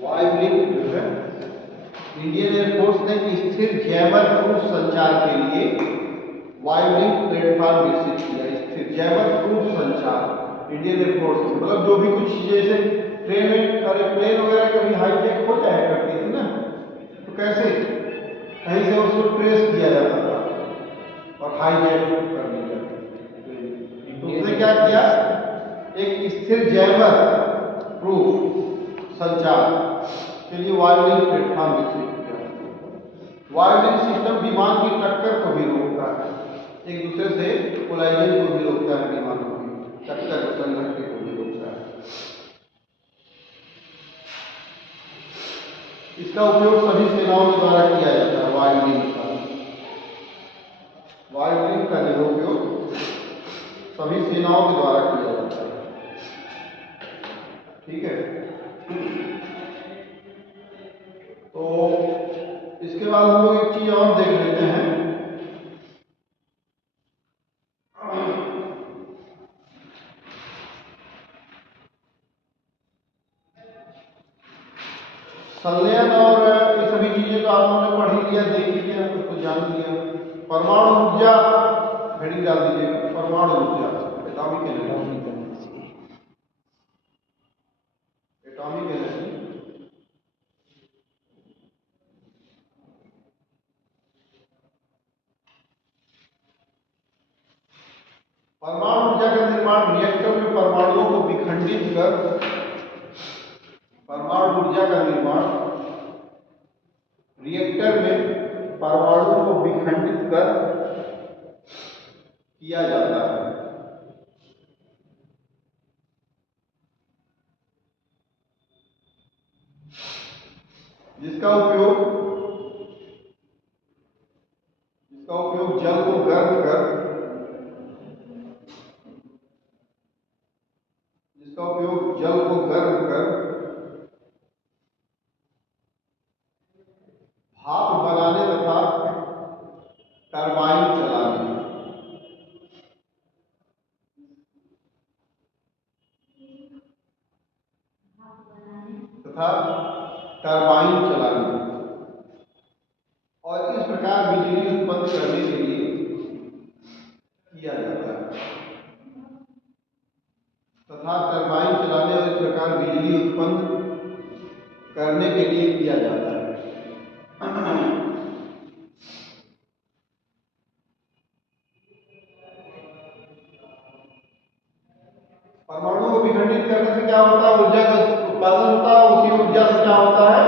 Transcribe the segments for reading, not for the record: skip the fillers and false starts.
वायुलिंक जो है Indian air force ने स्थिर जैमर प्रूफ संचार के लिए वायुलिंक प्लेटफॉर्म विकसित किया। स्थिर जैमर प्रूफ संचार इंडियन एयरफोर्स ने, मतलब जो भी कुछ जैसे ट्रेन में प्लेन वगैरह कभी हाईजैक हो जाया करती थी ना, तो कैसे कहीं से उसको ट्रेस किया जाता था और हाईजैक कर ली जाती। तो उसने क्या किया, एक स्थिर जैमर प्रूफ संचार के लिए वायुलिंक प्लेटफॉर्म विकसित किया। वायुलिंक सिस्टम विमान की टक्कर को भी रोकता है, एक दूसरे से कोलाइजन को भी रोकता है, विमानों की टक्कर संघर्ष को भी रोकता है। इसका उपयोग सभी सेनाओं के द्वारा किया जाता है। वायुलिंक का जो उपयोग सभी सेनाओं के द्वारा किया जाता है। ठीक है, तो इसके बाद हम लोग एक चीज और देख लेते हैं। संलयन और ये सभी चीजें तो आप लोगों ने पढ़ ही लिया, देख ही लिया, उसको जान लिया। परमाणु ऊर्जा हेडिंग डाल दीजिएगा, परमाणु ऊर्जा, एटॉमिक एनर्जी। एटॉमिक एनर्जी परमाणु ऊर्जा का निर्माण रिएक्टर में परमाणुओं को विखंडित कर, परमाणु ऊर्जा का निर्माण रिएक्टर में परमाणुओं को विखंडित कर किया जाता है। जिसका उपयोग जल को गर्म कर, जिसका उपयोग जल को गर्म कर भाप बनाने तथा टरबाइन चलाने, तथा टरबाइन चलाने और इस प्रकार बिजली उत्पन्न करने के लिए किया जाता है। तथा टरबाइन चलाने और इस प्रकार बिजली उत्पन्न करने के लिए किया जाता है। परमाणु को विखंडित करने से क्या होता है, ऊर्जा का उत्पादन होता है। उसी ऊर्जा से क्या होता है,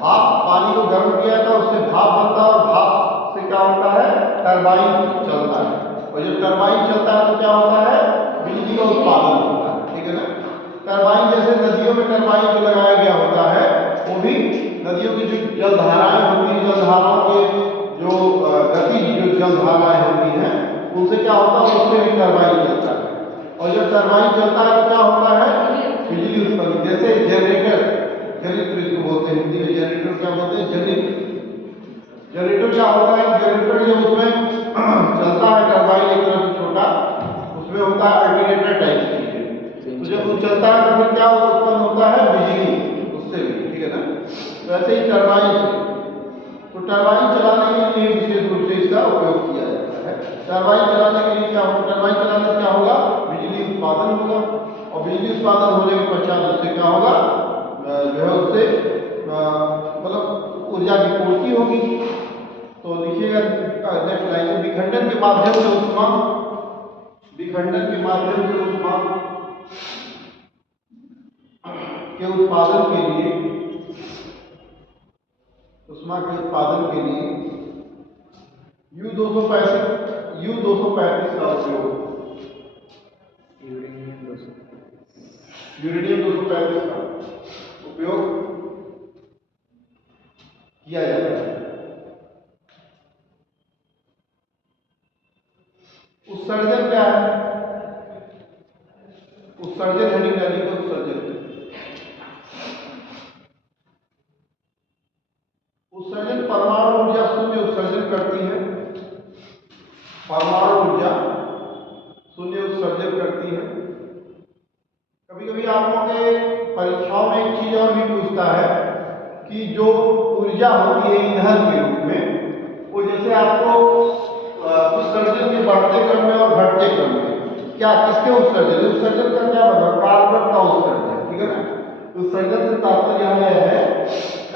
भाप, पानी को गर्म किया था उससे भाप बनता है और भाप से क्या होता है, टरबाइन चलता है। और जब टरबाइन चलता है तो क्या होता है, बिजली का उत्पादन होता है। ठीक है ना। टरबाइन जैसे नदियों में टरबाइन जो लगाया गया होता है, वो भी नदियों की जो जलधाराएं होती हैं, जलधाराओं के जो गति, जो जलधाराएं होती हैं, उनसे क्या होता है, उससे भी टरबाइन चलता है। और जब टरबाइन चलता है तो क्या होता है, बिजली उत्पन्न। जैसे जनरेटर, जनित्र इसको बोलते हैं, हिंदी में जनरेटर क्या बोलते हैं, जनित्र। जनरेटर क्या होता है, जनरेटर जब उसमें चलता है टरबाइन एक तरह से छोटा, उसमें होता है अल्टरनेटर टाइप की चीजें, तो जब वो चलता है तो फिर क्या उत्पन्न होता है, बिजली उससे भी। ठीक है ना। वैसे ही टरबाइन से, तो टरबाइन चलाने के लिए विशेष रूप से इसका उपयोग किया जाता है। टरबाइन चलाने के लिए क्या होगा, टरबाइन चलाने से क्या होगा, बिजली उत्पादन होगा। और बिजली उत्पादन होने के पश्चात उससे क्या होगा, जो है उससे मतलब ऊर्जा की पूर्ति होगी। तो लिखिएगा नेक्स्ट लाइन, विखंडन के माध्यम से उष्मा, विखंडन के माध्यम से उष्मा के उत्पादन के लिए, उष्मा के उत्पादन के लिए U-235 का उपयोग, यूरेनियम 235 का उपयोग किया जाता है। उत्सर्जन क्या है, उत्सर्जन हेडिंग डालिए, उत्सर्जन। उत्सर्जन परमाणु ऊर्जा शून्य उत्सर्जन करती है, परमाणु ऊर्जा शून्य उत्सर्जन करती है। कभी कभी आप लोगों के परीक्षाओं में एक चीज और भी पूछता है कि जो ऊर्जा होती है ईंधन के रूप में, वो जैसे आपको उत्सर्जन के बढ़ते क्रम में और घटते क्रम में क्या किसके उत्सर्जन, उत्सर्जन का क्या मतलब, कार्बन का उत्सर्जन, ठीक है ना। उत्सर्जन से तात्पर्य यहाँ है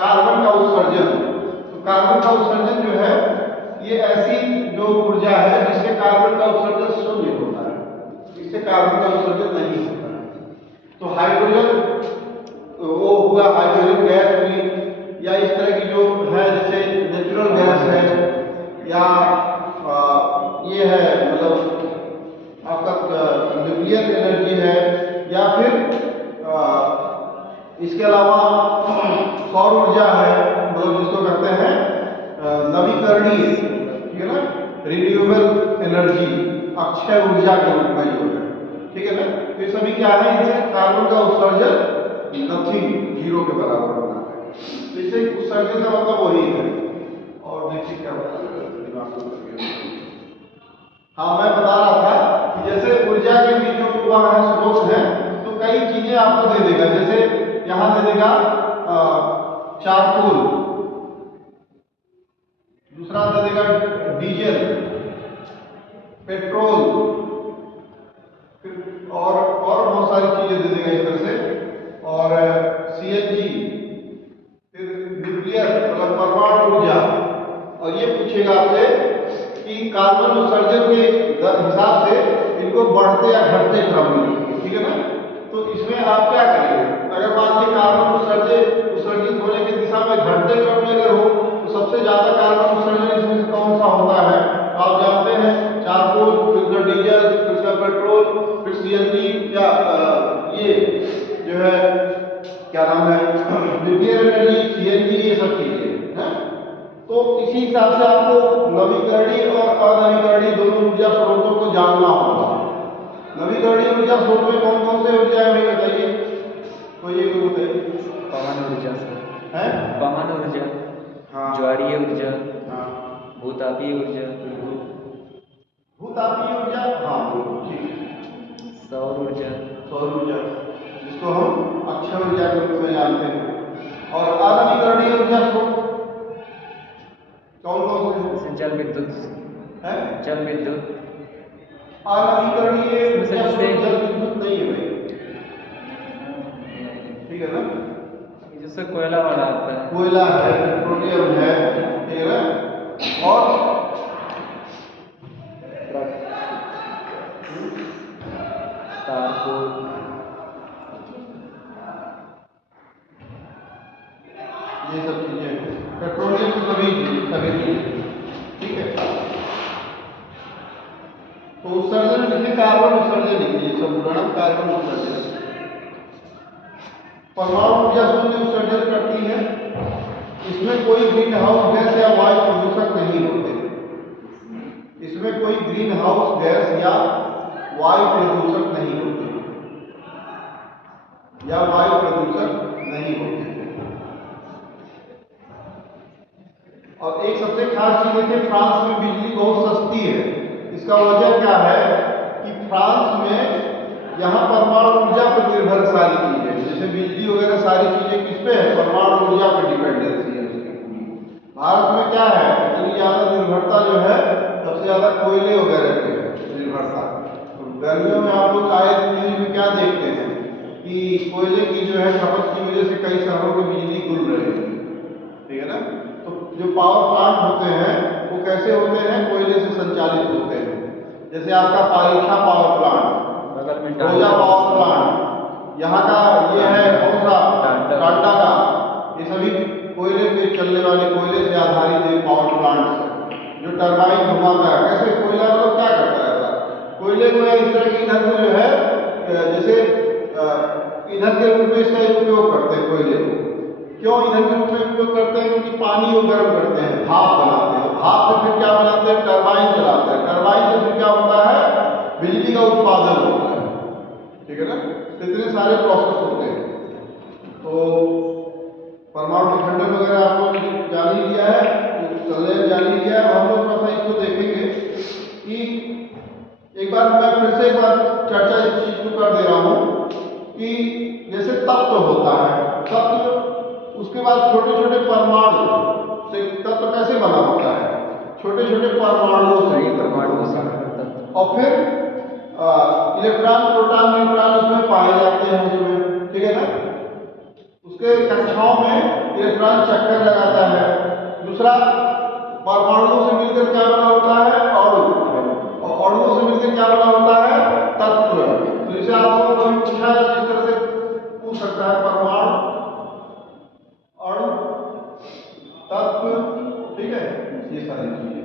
कार्बन का उत्सर्जन। तो कार्बन का उत्सर्जन जो है ये ऐसी जो ऊर्जा है जिससे कार्बन का उत्सर्जन शून्य होता है, इससे कार्बन का उत्सर्जन नहीं होता है। तो हाइड्रोजन वो हुआ, हाइड्रोजन गैस हुई, या इस तरह की जो है जैसे नेचुरल गैस है, या ये है मतलब आपका न्यूक्लियर एनर्जी है, या फिर इसके अलावा सौर ऊर्जा है, मतलब जिसको कहते हैं नवीकरणीय, ठीक है ना, रिन्यूएबल एनर्जी, अक्षय ऊर्जा के रूप में जो है, ठीक है ना। तो ये सभी क्या है, इनसे कार्बन का उत्सर्जन नथिंग, जीरो के बराबर होता है। तो इससे उत्सर्जन का मतलब वही है। और देखिए क्या होता है, हाँ मैं बता रहा था कि जैसे ऊर्जा के भी जो वह है स्रोत है, तो कई चीजें आपको दे देगा। जैसे यहाँ दे देगा चारकोल, दूसरा दे देगा डीजल, पेट्रोल, और बहुत सारी चीजें दे देगा इस तरह से, और सीएनजी, फिर न्यूक्लियर मतलब परमाणु ऊर्जा। और ये पूछेगा आपसे कि कार्बन उत्सर्जन के हिसाब से इनको बढ़ते या घटते क्रम में, ठीक है ना। तो इसमें आप क्या करेंगे, अगर मान लीजिए कार्बन उत्सर्जित होने की दिशा में घटते क्रम में अगर हो, तो सबसे ज्यादा कार्बन उत्सर्जन इसमें से कौन सा होता है, तो आप जानते हैं चारकोल, फिर डीजल, फिर पेट्रोल, फिर सीएनजी, या ये जो है क्या नाम है न्यूक्लियर एनर्जी, सीएनजी, ये सब चीजें हैं। तो इसी हिसाब से आपको नवीकरणीय और अनवीकरणीय दोनों ऊर्जा स्रोतों को जानना होगा। नवीकरणीय ऊर्जा स्रोत में कौन कौन से ऊर्जा है बताइए, तो ये बताइए। पवन ऊर्जा है, पवन ऊर्जा, हाँ, ज्वारीय ऊर्जा, हाँ, भूतापीय ऊर्जा, भूतापीय ऊर्जा, हाँ ठीक, सौर ऊर्जा, सौर ऊर्जा जिसको हम अक्षय ऊर्जा के रूप में जानते हैं। और अनवीकरणीय ऊर्जा स्रोत कौन कौन से, जल विद्युत है, जल विद्युत, अनवीकरणीय ऊर्जा स्रोत जल विद्युत नहीं है भाई, ठीक है ना। जिससे कोयला वाला आता है, कोयला है, पेट्रोलियम है, ठीक है ना। और तारकोल, ये सब चीजें, पेट्रोलियम की सभी चीजें, ठीक है। तो उत्सर्जन लिखिए, कार्बन उत्सर्जन लिखिए, संपूर्ण कार्बन उत्सर्जन। परमाणु ऊर्जा शून्य उत्सर्जन करती है, इसमें कोई ग्रीन हाउस गैस या वायु प्रदूषक नहीं होते, इसमें कोई ग्रीन हाउस गैस या वायु प्रदूषक नहीं होते, या वायु प्रदूषक नहीं होते। और एक सबसे खास चीज देखिए, फ्रांस में बिजली बहुत सस्ती है। इसका वजह क्या है कि फ्रांस में यहाँ परमाणु ऊर्जा पर निर्भर सारी चीजें, जैसे बिजली वगैरह सारी चीजें किस पे है, परमाणु ऊर्जा पर डिपेंडेंसी है उसकी। भारत में क्या है, इतनी ज्यादा निर्भरता जो है सबसे ज्यादा कोयले वगैरह पे है निर्भरता। तो गर्मियों में आप लोग आए न्यूज में क्या देखते हैं कि कोयले की जो है खपत की वजह से कई शहरों की बिजली गुल रही है, ठीक है ना। तो जो पावर प्लांट होते हैं वो कैसे होते हैं, कोयले से संचालित होते हैं। जैसे आपका पारीक्षा पावर प्लांट, रोजा पावर प्लांट, यहाँ का ये है कौन सा, टाटा का, ये सभी कोयले पे चलने वाले, कोयले से आधारित पावर प्लांट्स हैं जो टरबाइन घुमाता है। कैसे कोयला मतलब क्या करता है ऐसा, कोयले को इस तरह की ईंधन को जो है जैसे ईंधन के रूप में इसका उपयोग करते हैं कोयले को। क्यों ईंधन के रूप में उपयोग करते हैं, क्योंकि पानी को गर्म करते हैं, भाप बनाते हैं, भाप से फिर क्या बनाते हैं, टरबाइन चलाते हैं, टरबाइन से फिर क्या होता है, बिजली का उत्पादन होता है, ठीक है ना। इतने सारे प्रोसेस होते हैं। तो परमाणु विखंडन वगैरह आप लोग जान ही लिया है, तो संलयन जान ही लिया है। हम लोग थोड़ा सा इसको देखेंगे कि एक बार मैं फिर से एक बार चर्चा इस चीज को कर दे रहा हूँ कि जैसे तत्व होता है, तत्व, उसके बाद छोटे छोटे परमाणु से तत्व कैसे बना होता है, छोटे छोटे परमाणुओं से परमाणु से और फिर इलेक्ट्रॉन प्रोटॉन न्यूट्रॉन उसमें पाए जाते हैं उसमें, ठीक है ना। उसके कक्षाओं में इलेक्ट्रॉन चक्कर लगाता है। दूसरा, परमाणुओं से मिलकर क्या बना होता है, अणु, और अणुओं से मिलकर क्या बना होता है, तत्व। तो इसे आपको कभी पूछा इस तरह से पूछ सकता है, परमाणु, अणु, तत्व, ठीक है, ये सारी चीजें।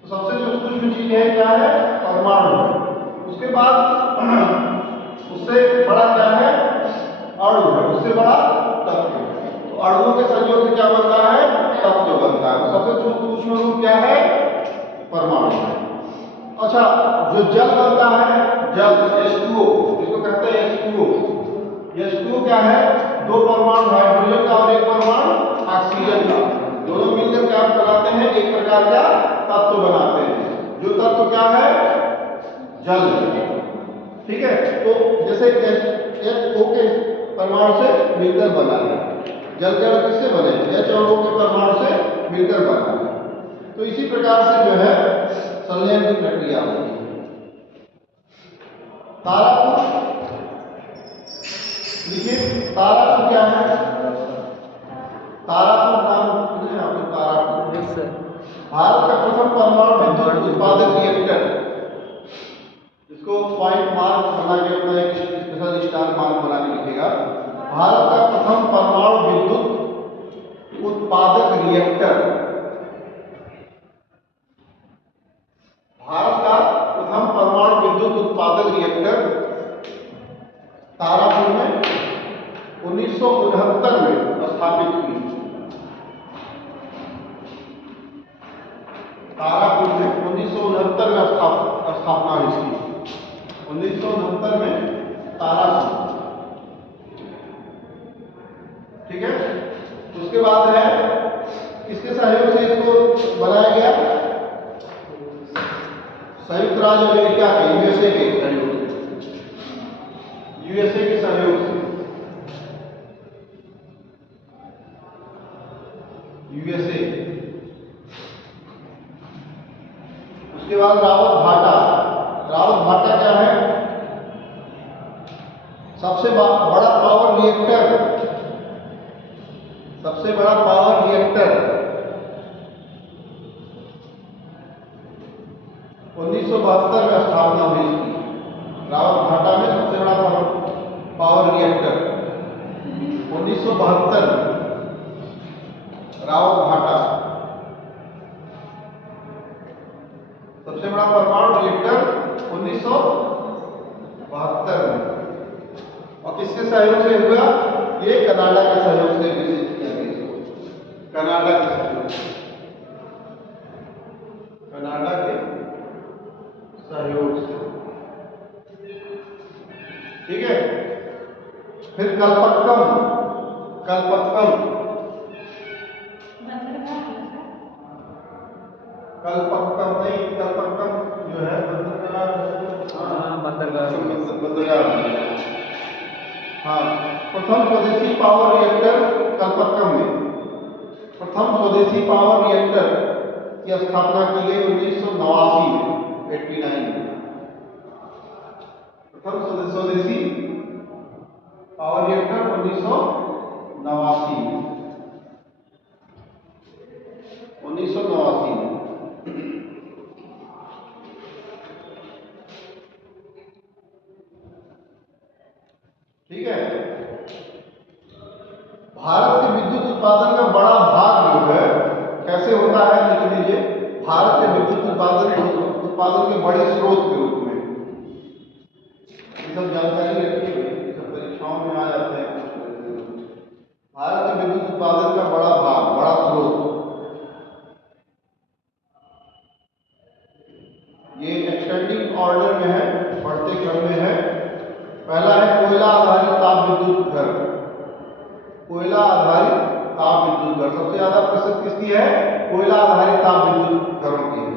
तो सबसे जो सूक्ष्म चीज है क्या है, परमाणु है। उसके बाद उससे बड़ा क्या है, अणु है, उससे बड़ा तत्व है। तो अणुओं के संयोग से क्या बनता है, तत्व बनता है। सबसे सूक्ष्म रूप क्या है, परमाणु है। अच्छा, जो जल बनता है, जल H2O, जिसको कहते हैं H2O, H2O क्या है, दो परमाणु हाइड्रोजन का और एक परमाणु ऑक्सीजन का, दोनों मिलकर क्या बनाते हैं, एक प्रकार का तत्व बनाते हैं। जो तत्व क्या है, जल, ठीक है। तो जैसे H2O के परमाणु से मिलकर बना है, जल के अणु किससे बने, H और O के परमाणु से मिलकर बना है। तो इसी प्रकार से जो है संलयन की प्रक्रिया होती है। तारापुर, देखिए तारापुर क्या है, तारापुर नाम सुने हैं आपने, तारापुर भारत का प्रथम परमाणु विद्युत उत्पादक रिएक्टर, इसको पॉइंट मार्क बना के अपना एक स्पेशल स्टार मार्क बना के लिखेगा। भारत का प्रथम परमाणु विद्युत उत्पादक रिएक्टर, भारत का प्रथम परमाणु विद्युत उत्पादक रिएक्टर तारापुर में 1969 में स्थापित हुई। तारापुर में 1969 में स्थापना हुई इसकी, 1969 में तारापुर, ठीक है। उसके बाद है, किसके सहयोग से इसको बनाया गया, संयुक्त राज्य अमेरिका के, यूएसए के सहयोग से, यूएसए के सहयोग से, यूएसए। उसके बाद रावत भाटा, रावत भाटा क्या है, सबसे बड़ा पावर रिएक्टर, सबसे बड़ा पावर रिएक्टर 1972 में स्थापना हुई इसकी। रावत भाटा में सबसे बड़ा पावर रिएक्टर 1972 में, रावत भाटा सबसे बड़ा परमाणु रिएक्टर 1972 में। और किसके सहयोग से हुआ, ये कनाडा के सहयोग से विकसित किया गया इसको, कनाडा के सहयोग से, कनाडा के सहयोग से, ठीक है। फिर कलपक्कम, कलपक्कम, कलपक्कम नहीं, कलपक्कम जो है बंदरगाह, बंदरगाह, हाँ। प्रथम स्वदेशी पावर रिएक्टर कलपक्कम में, प्रथम स्वदेशी पावर रिएक्टर की स्थापना की गई 1989 में, 89 में, प्रथम स्वदेशी पावर रिएक्टर 1989 में, 1989 में। ठीक है। भारत के विद्युत उत्पादन का बड़ा भाग जो है कैसे होता है, लिख लीजिए, भारत के विद्युत उत्पादन के बड़े स्रोत के रूप में, ये सब जानकारी रखिए, ये सब परीक्षाओं में आ जाते हैं। भारत के विद्युत उत्पादन का बड़ा भाग, बड़ा स्रोत, ये एक्सटेंडिंग ऑर्डर में है, बढ़ते क्रम में है। पहला है कोयला आधारित ताप विद्युत घर, कोयला आधारित ताप विद्युत घर सबसे ज्यादा प्रसिद्ध किसकी है, कोयला आधारित ताप विद्युत घरों की है।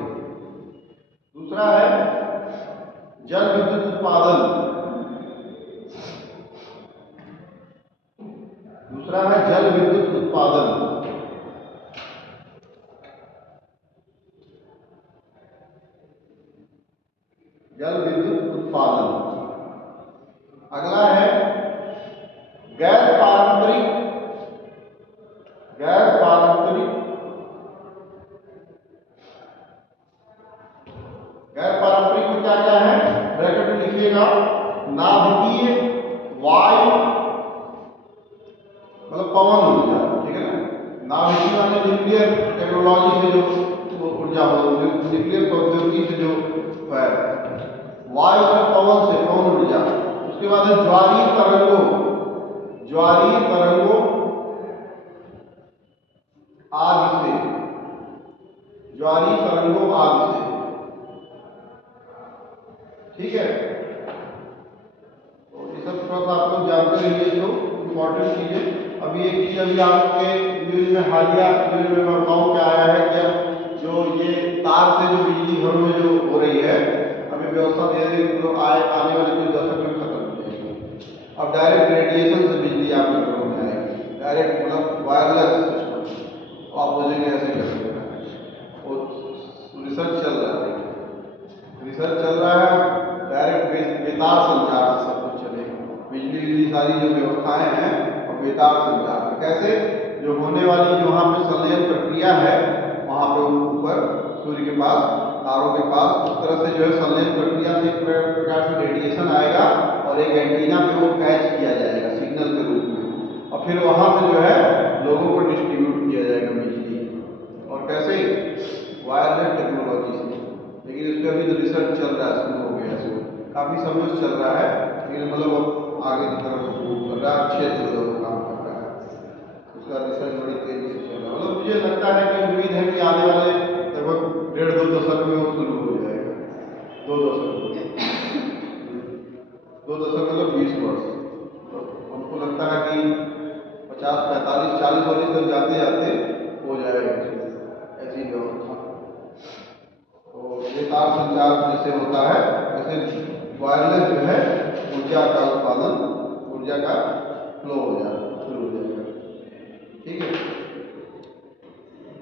दूसरा है जल विद्युत उत्पादन, दूसरा है जल विद्युत उत्पादन। जल विद्युत उत्पादन। अगला है गैर पारंपरिक में क्या क्या है, ब्रैकेट में लिखिएगा। नाभिकीय वायु मतलब पवन ऊर्जा, ठीक है ना। नाभिकीय माने न्यूक्लियर टेक्नोलॉजी से जो ऊर्जा हो, न्यूक्लियर प्रौद्योगिकी से जो है। वायु में पवन से, पवन ऊर्जा। उसके बाद है ज्वारीय तरंगों आग से, ज्वारीय तरंगों आग से, ठीक है। तो ये सब थोड़ा सा आप लोग जानते रहिए, जो इम्पोर्टेंट चीजें। अभी एक चीज अभी आपके न्यूज में हालिया न्यूज में मैं बताऊं क्या आया है कि जो ये तार से जो बिजली घरों में जो हो रही है, अभी व्यवस्था धीरे धीरे आने वाले कुछ दशक में खत्म हो जाएगी। अब डायरेक्ट रेडिएशन से बिजली आपके घरों में आएगी, डायरेक्ट मतलब वायरलेस सिस्टम। आप बोलेंगे ऐसे कैसे, वो रिसर्च चल रहा है, डायरेक्ट बेतार संचार से सब कुछ चलेगा। बिजली सारी जो व्यवस्थाएं हैं और बेतार संचार से कैसे, जो होने वाली जो वहाँ पे संलयन प्रक्रिया है, वहाँ पे ऊपर सूर्य के पास, तारों के पास, उस तरह से जो है संलयन प्रक्रिया से एक प्रकार से रेडिएशन आएगा और एक एंटीना पे वो कैच किया जाएगा सिग्नल के रूप में, और फिर वहाँ से जो है लोगों को डिस्ट्रीब्यूट किया जाएगा बिजली। और कैसे, वायरलेस टेक्नोलॉजी से। लेकिन इस पर अभी तो रिसर्च चल रहा है, शुरू हो गया है, काफी समय से चल रहा है, लेकिन मतलब अब आगे की तरफ मूव कर रहा है, अच्छे काम कर रहा है। उसका रिसर्च बड़ी तेजी से चल रहा है। मतलब मुझे लगता है कि उम्मीद है कि आने वाले लगभग 1.5-2 दशक में वो शुरू हो जाएगा। 2 दशक मतलब 20 वर्ष। तो हमको लगता है कि 50, 45, 40 वर्ष तक जाते जाते हो जाएगा ऐसी व्यवस्था। तो ये तार संचार जैसे होता है, वैसे वायरलेस जो है ऊर्जा का उत्पादन, ऊर्जा का फ्लो हो जाएगा, शुरू हो जाएगा, ठीक है।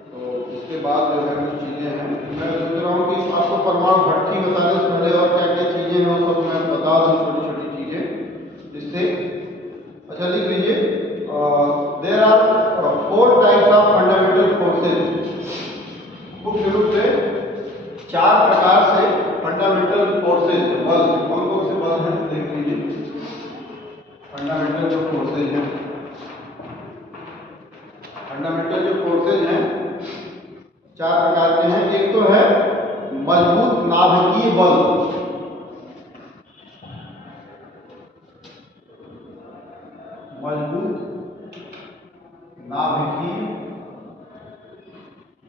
तो इसके बाद जो है कुछ चीज़ें हैं, मैं सोच रहा हूँ कि आपको परमाणु भट्ठी बताने से पहले और क्या क्या चीज़ें हैं वो सब मैं बता दूँ, छोटी छोटी चीज़ें जिससे। अच्छा लिख लीजिए, there are 4 types of fundamental forces. मुख्य रूप से 4 प्रकार से फंडामेंटल फोर्सेज, बल, कौन से बल हैं देख लीजिए। फंडामेंटल जो फोर्सेज हैं, फंडामेंटल जो फोर्सेज हैं 4 प्रकार के हैं। एक तो है मजबूत नाभिकीय बल, मजबूत नाभिकीय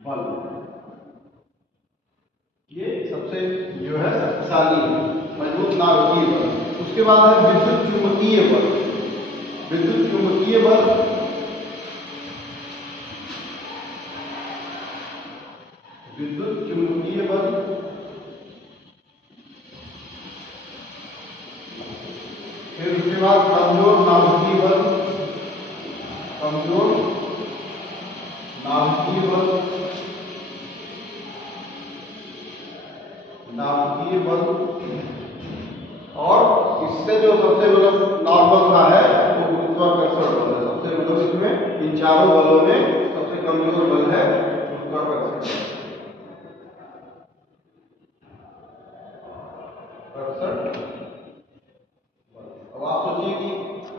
बल, ये सबसे जो है शक्तिशाली है, मजबूत नाभिकीय बल। उसके बाद है विद्युत चुंबकीय बल। विद्युत चुंबकीय बल फिर उसके बाद कमजोर नाभिकीय बल, कमजोर नाभिकीय बल, नाभिकीय बल। और इससे जो सबसे मतलब नॉर्मल सा है वो गुरुत्वाकर्षण बल है। सबसे मतलब इसमें इन चारों बलों में सबसे कमजोर बल है गुरुत्वाकर्षण। अब आप सोचिए कि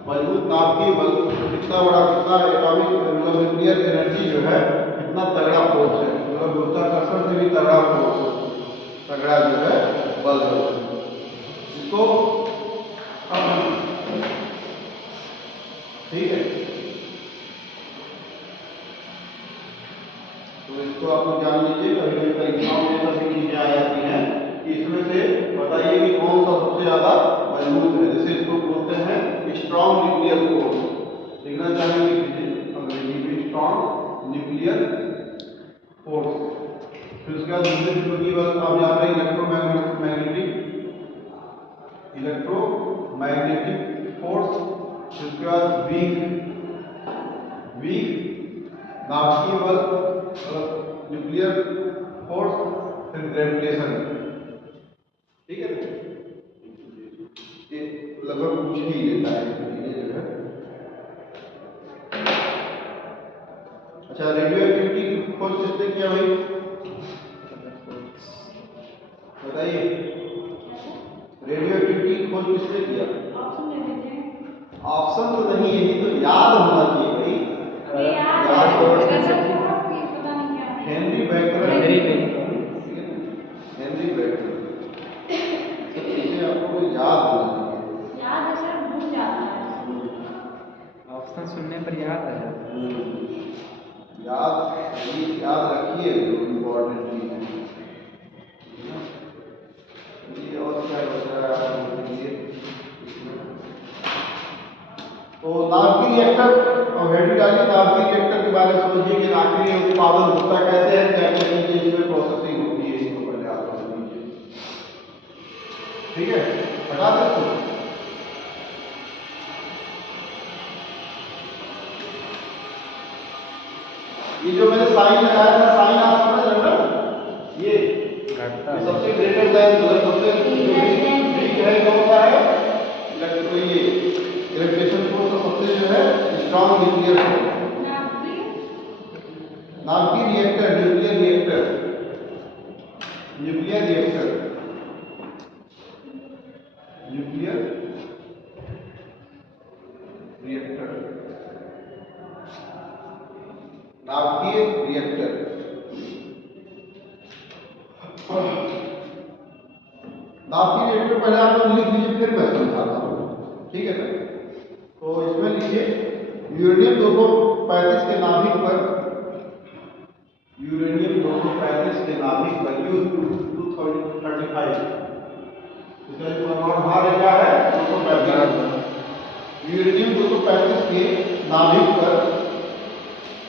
मजबूत नाभिकीय बल कितना बड़ा, कितना एटॉमिक मतलब न्यूक्लियर एनर्जी जो है कितना तगड़ा फोर्स है, मतलब गुरुत्वाकर्षण से भी तगड़ा फोर्स, तगड़ा जो है बल है इसको। ठीक है, तो इसको आप लोग जान लीजिए। कभी कभी परीक्षाओं में सभी चीजें आ जाती हैं कि इसमें से बताइए कि कौन सा सबसे ज्यादा मजबूत है। जैसे इसको बोलते हैं स्ट्रॉन्ग न्यूक्लियर फोर्स, लिखना चाहेंगे अंग्रेजी में स्ट्रॉन्ग न्यूक्लियर फोर्स। फिर उसके बाद दूसरे चुंबकीय बल आप जान रहे हैं इलेक्ट्रोमैग्नेटिक फोर्स। फिर उसके बाद वीक वीक नाभिकीय बल मतलब न्यूक्लियर फोर्स, फिर ग्रेविटेशन। ठीक है ना, ये लगभग पूछ ही लेता है ये जो है। अच्छा, रेडियो एक्टिविटी की खोज किसने किया भाई, बताइए। रेडियो एक्टिविटी की खोज किसने किया? ऑप्शन तो नहीं, यही तो याद होना चाहिए भाई। Henry Becquerel. हेनरी बैकरल, सब चीजें आपको याद होना चाहिए। याद है सर, भूल जाता है। ऑप्शन सुनने पर याद आ जाता है। याद रखिए जो इम्पोर्टेंट चीज है। ये और क्या बच रहा है आप लोगों के लिए? तो नाभिकीय रिएक्टर और हेडी डालिए। नाभिकीय रिएक्टर के बारे में समझिए कि नाभिकीय उत्पादन होता कैसे है, क्या क्या चीजें इसमें प्रोसेसिंग होती है, इसको पहले आप समझ लीजिए। ठीक है, हटा दे इसको। ये जो मैंने साइन लगाया था, साइन आप समझ रहे हो ना, ये सबसे ग्रेटर देन, मतलब सबसे वीक है, कौन सा है, तो ये ग्रेविटेशन फोर्स का सबसे जो है स्ट्रॉन्ग न्यूक्लियर फोर्स। नाभिकीय reactor, nuclear reactor, nuclear reactor, nuclear reactor, नाभिकीय रिएक्टर। नाभिकीय रिएक्टर पहले आप लोग लिख लीजिए, फिर मैं समझाता हूँ। ठीक है ना, तो इसमें लिखिए यूरेनियम 235 के नाभिक पर, यूरेनियम 235 के नाभिक पर U-235, इसका जो परमाणु भार है क्या है, 235। यूरेनियम 235 के नाभिक पर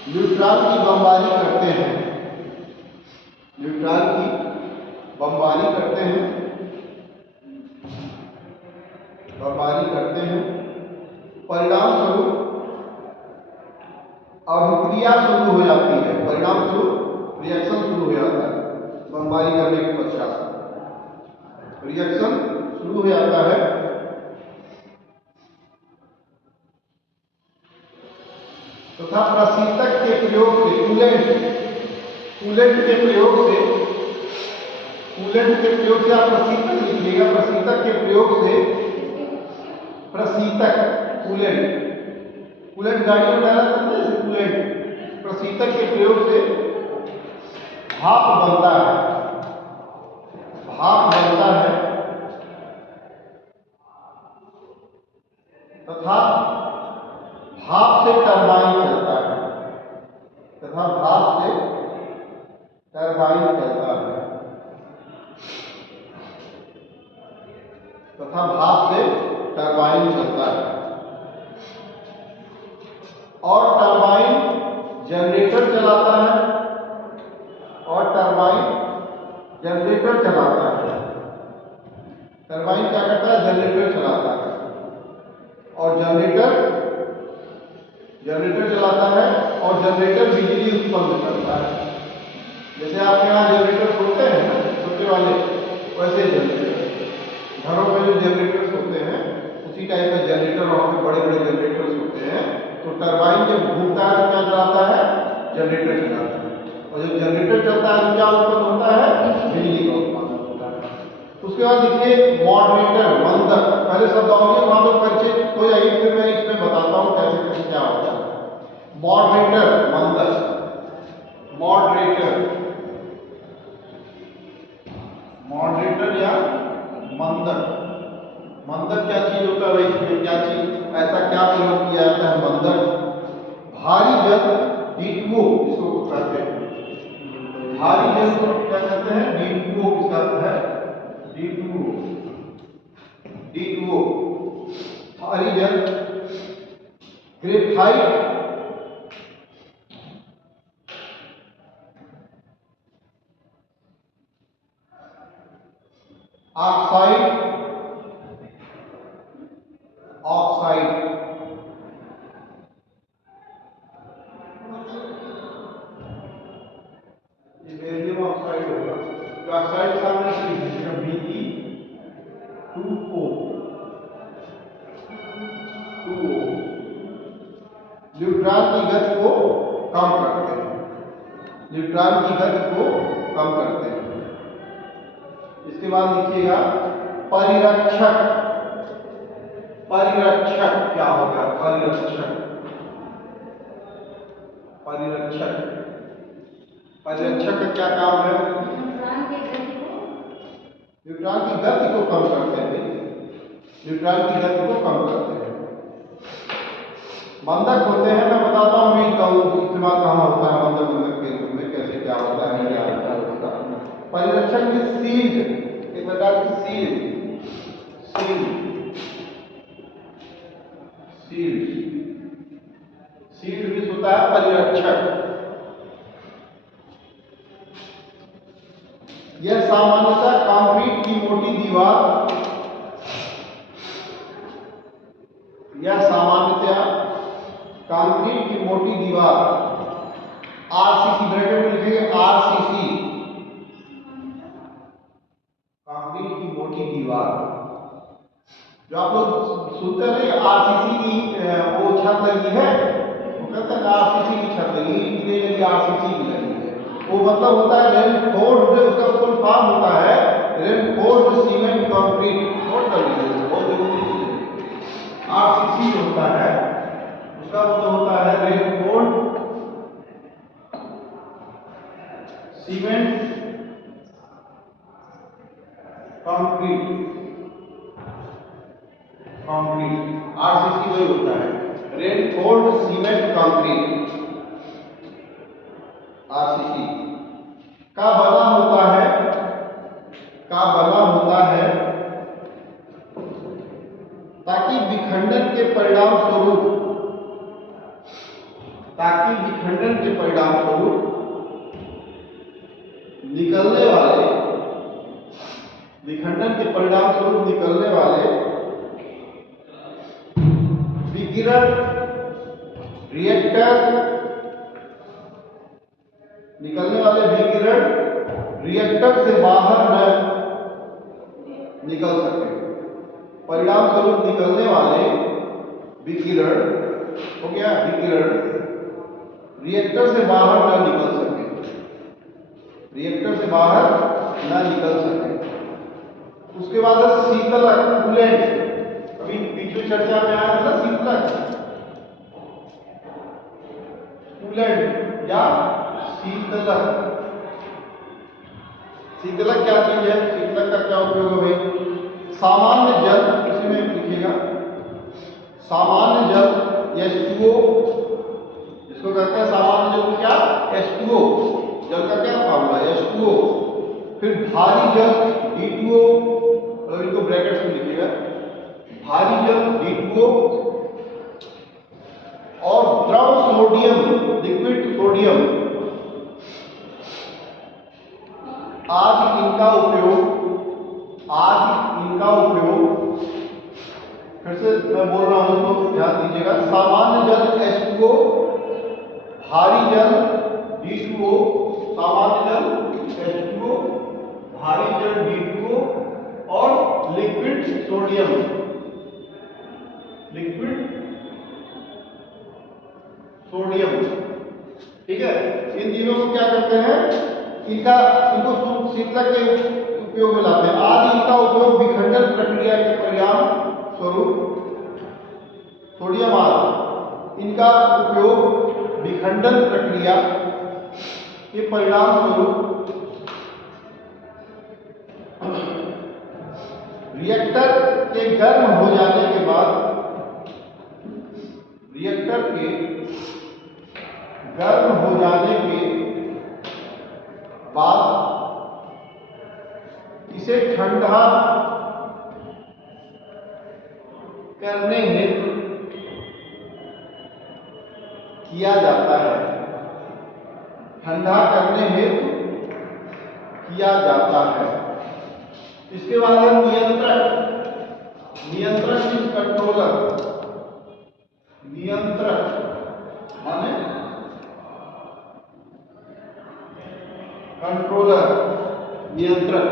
न्यूट्रॉन की बमबारी करते हैं, न्यूट्रॉन की बमबारी करते हैं, बमबारी करते हैं। परिणाम स्वरूप अभिक्रिया शुरू हो जाती है, परिणाम स्वरूप रिएक्शन शुरू हो जाता है। बमबारी करने के पश्चात रिएक्शन शुरू हो जाता है तथा प्रशीतक के प्रयोग से, कूलेंट के प्रयोग से, कूलेंट के प्रयोग से आप प्रशीतक लिखिएगा, प्रशीतक के प्रयोग से, प्रशीतक कूलेंट, कूलेंट गाड़ी में डाला जाता है जैसे कूलेंट, प्रशीतक के प्रयोग से भाप बनता है, भाप बनता है तथा भाप से टरबाइन चलता है, तथा भाप से टरबाइन चलता है, तथा भाप से टरबाइन चलता है। और टरबाइन जनरेटर चलाता है, और टरबाइन जनरेटर चलाता है। टरबाइन क्या करता है, जनरेटर चलाता है, और जनरेटर चलाता है, और जनरेटर बिजली उत्पन्न करता है। जैसे आपके यहाँ जनरेटर होते हैं ना छोटे वाले, वैसे जनरेटर घरों में जो जनरेटर्स होते हैं उसी टाइप का जनरेटर, वहाँ पे बड़े बड़े जनरेटर्स होते हैं। तो टरबाइन जब घूमता है तो क्या चलाता है, जनरेटर चलाता है, और जब जनरेटर चलता है तो क्या उत्पन्न होता है, बिजली का उत्पन्न होता है। उसके बाद देखिए मॉडरेटर, मंदक, पहले शब्दावली वहां पर परिचय हो जाइए, फिर मैं इसमें बताता हूँ कैसे कैसे क्या होता है। मॉडरेटर, मंदक, मॉडरेटर, मॉडरेटर या मंदक। मंदक क्या चीज होता है भाई, इसमें क्या चीज, ऐसा क्या प्रयोग किया जाता है, मंदक भारी जल D2O इसको कहते हैं, भारी जल को क्या कहते हैं, D2O किसका है, D2O, D2O भारी जल। ग्रेफाइट, ऑक्साइड, ऑक्साइड, न्यूट्रॉन की गति को कम करते हैं, न्यूट्रॉन की गति को कम करते हैं। इसके बाद लिखिएगा परिरक्षक। परिरक्षक क्या होगा? परिरक्षक, परिरक्षक, परिरक्षक का क्या काम है? न्यूट्रॉन की गति को कम करते हैं, न्यूट्रॉन की गति को कम करते हैं। बंधक होते हैं, मैं बताता हूँ इनका इस्तेमाल कहाँ होता है, बंधक के रूप में कैसे क्या होता है, क्या होता है। परिरक्षक में सील्ड, एक प्रकार की सील्ड, सील्ड, सील्ड, सील्ड भी होता है परिरक्षक। यह सामान्यतः कंक्रीट की मोटी दीवार, यह सामान्यतः कंक्रीट की मोटी दीवार, आरसीसी ब्रैकेट में लिखेंगे आरसीसी, कंक्रीट की मोटी दीवार। जो आप लोग सुनते हैं आरसीसी की वो छत लगी है, वो कहते हैं आरसीसी की छत लगी, ईंट की नहीं लगी, आरसीसी की लगी है। वो मतलब होता है रेनफोर्स्ड, उसका फुल फॉर्म होता है रेनफोर्स्ड सीमेंट कंक्रीट। नोट कर लीजिए, बहुत जरूरी चीज है। आरसीसी होता है उसका मतलब होता है reinforced cement concrete, concrete RCC वही होता है रेनफोर्स्ड सीमेंट कंक्रीट। आरसीसी का बना होता है, का बना होता है ताकि विखंडन के परिणाम स्वरूप, ताकि विखंडन के परिणाम स्वरूप निकलने वाले, विखंडन के परिणाम स्वरूप निकलने वाले विकिरण रिएक्टर, निकलने वाले विकिरण रिएक्टर से बाहर न निकल सके। परिणाम स्वरूप निकलने वाले विकिरण, हो गया विकिरण, रिएक्टर से बाहर न निकल सके, रिएक्टर से बाहर न निकल सके। उसके बाद है शीतलक, कूलेंट। अभी बीच में चर्चा में आया था शीतलक, कूलेंट या शीतलक। शीतलक क्या चीज है? शीतलक का क्या उपयोग है भाई? सामान्य जल, इसी में लिखिएगा सामान्य जल H2O, इसको कहते हैं सामान्य जल को क्या? H2O, जल का क्या फॉर्मूला है? H2O। फिर भारी जल D2O, और इनको ब्रैकेट्स में लिखिएगा, भारी जल D2O, और द्रव सोडियम, लिक्विड सोडियम, आदि इनका उपयोग, आदि इनका उपयोग, फिर से मैं बोल रहा हूं तो ध्यान दीजिएगा, सामान्य जल H2O, भारी जल D2O, सामान्य जल H2O, भारी जल D2O, और लिक्विड सोडियम, लिक्विड सोडियम। ठीक है, इन तीनों को क्या करते हैं? इनको शीतलक के उपयोग में लाते हैं। आदि इनका उपयोग विखंडन प्रक्रिया के परिणाम स्वरूप, सोडियम आदि इनका उपयोग विखंडन प्रक्रिया के परिणाम स्वरूप रिएक्टर के गर्म हो जाने के बाद, रिएक्टर के गर्म हो जाने के बाद इसे ठंडा करने हेतु किया जाता है, ठंडा करने हेतु किया जाता है। इसके बाद है नियंत्रक, नियंत्रक इज कंट्रोलर, नियंत्रक माने कंट्रोलर, नियंत्रक।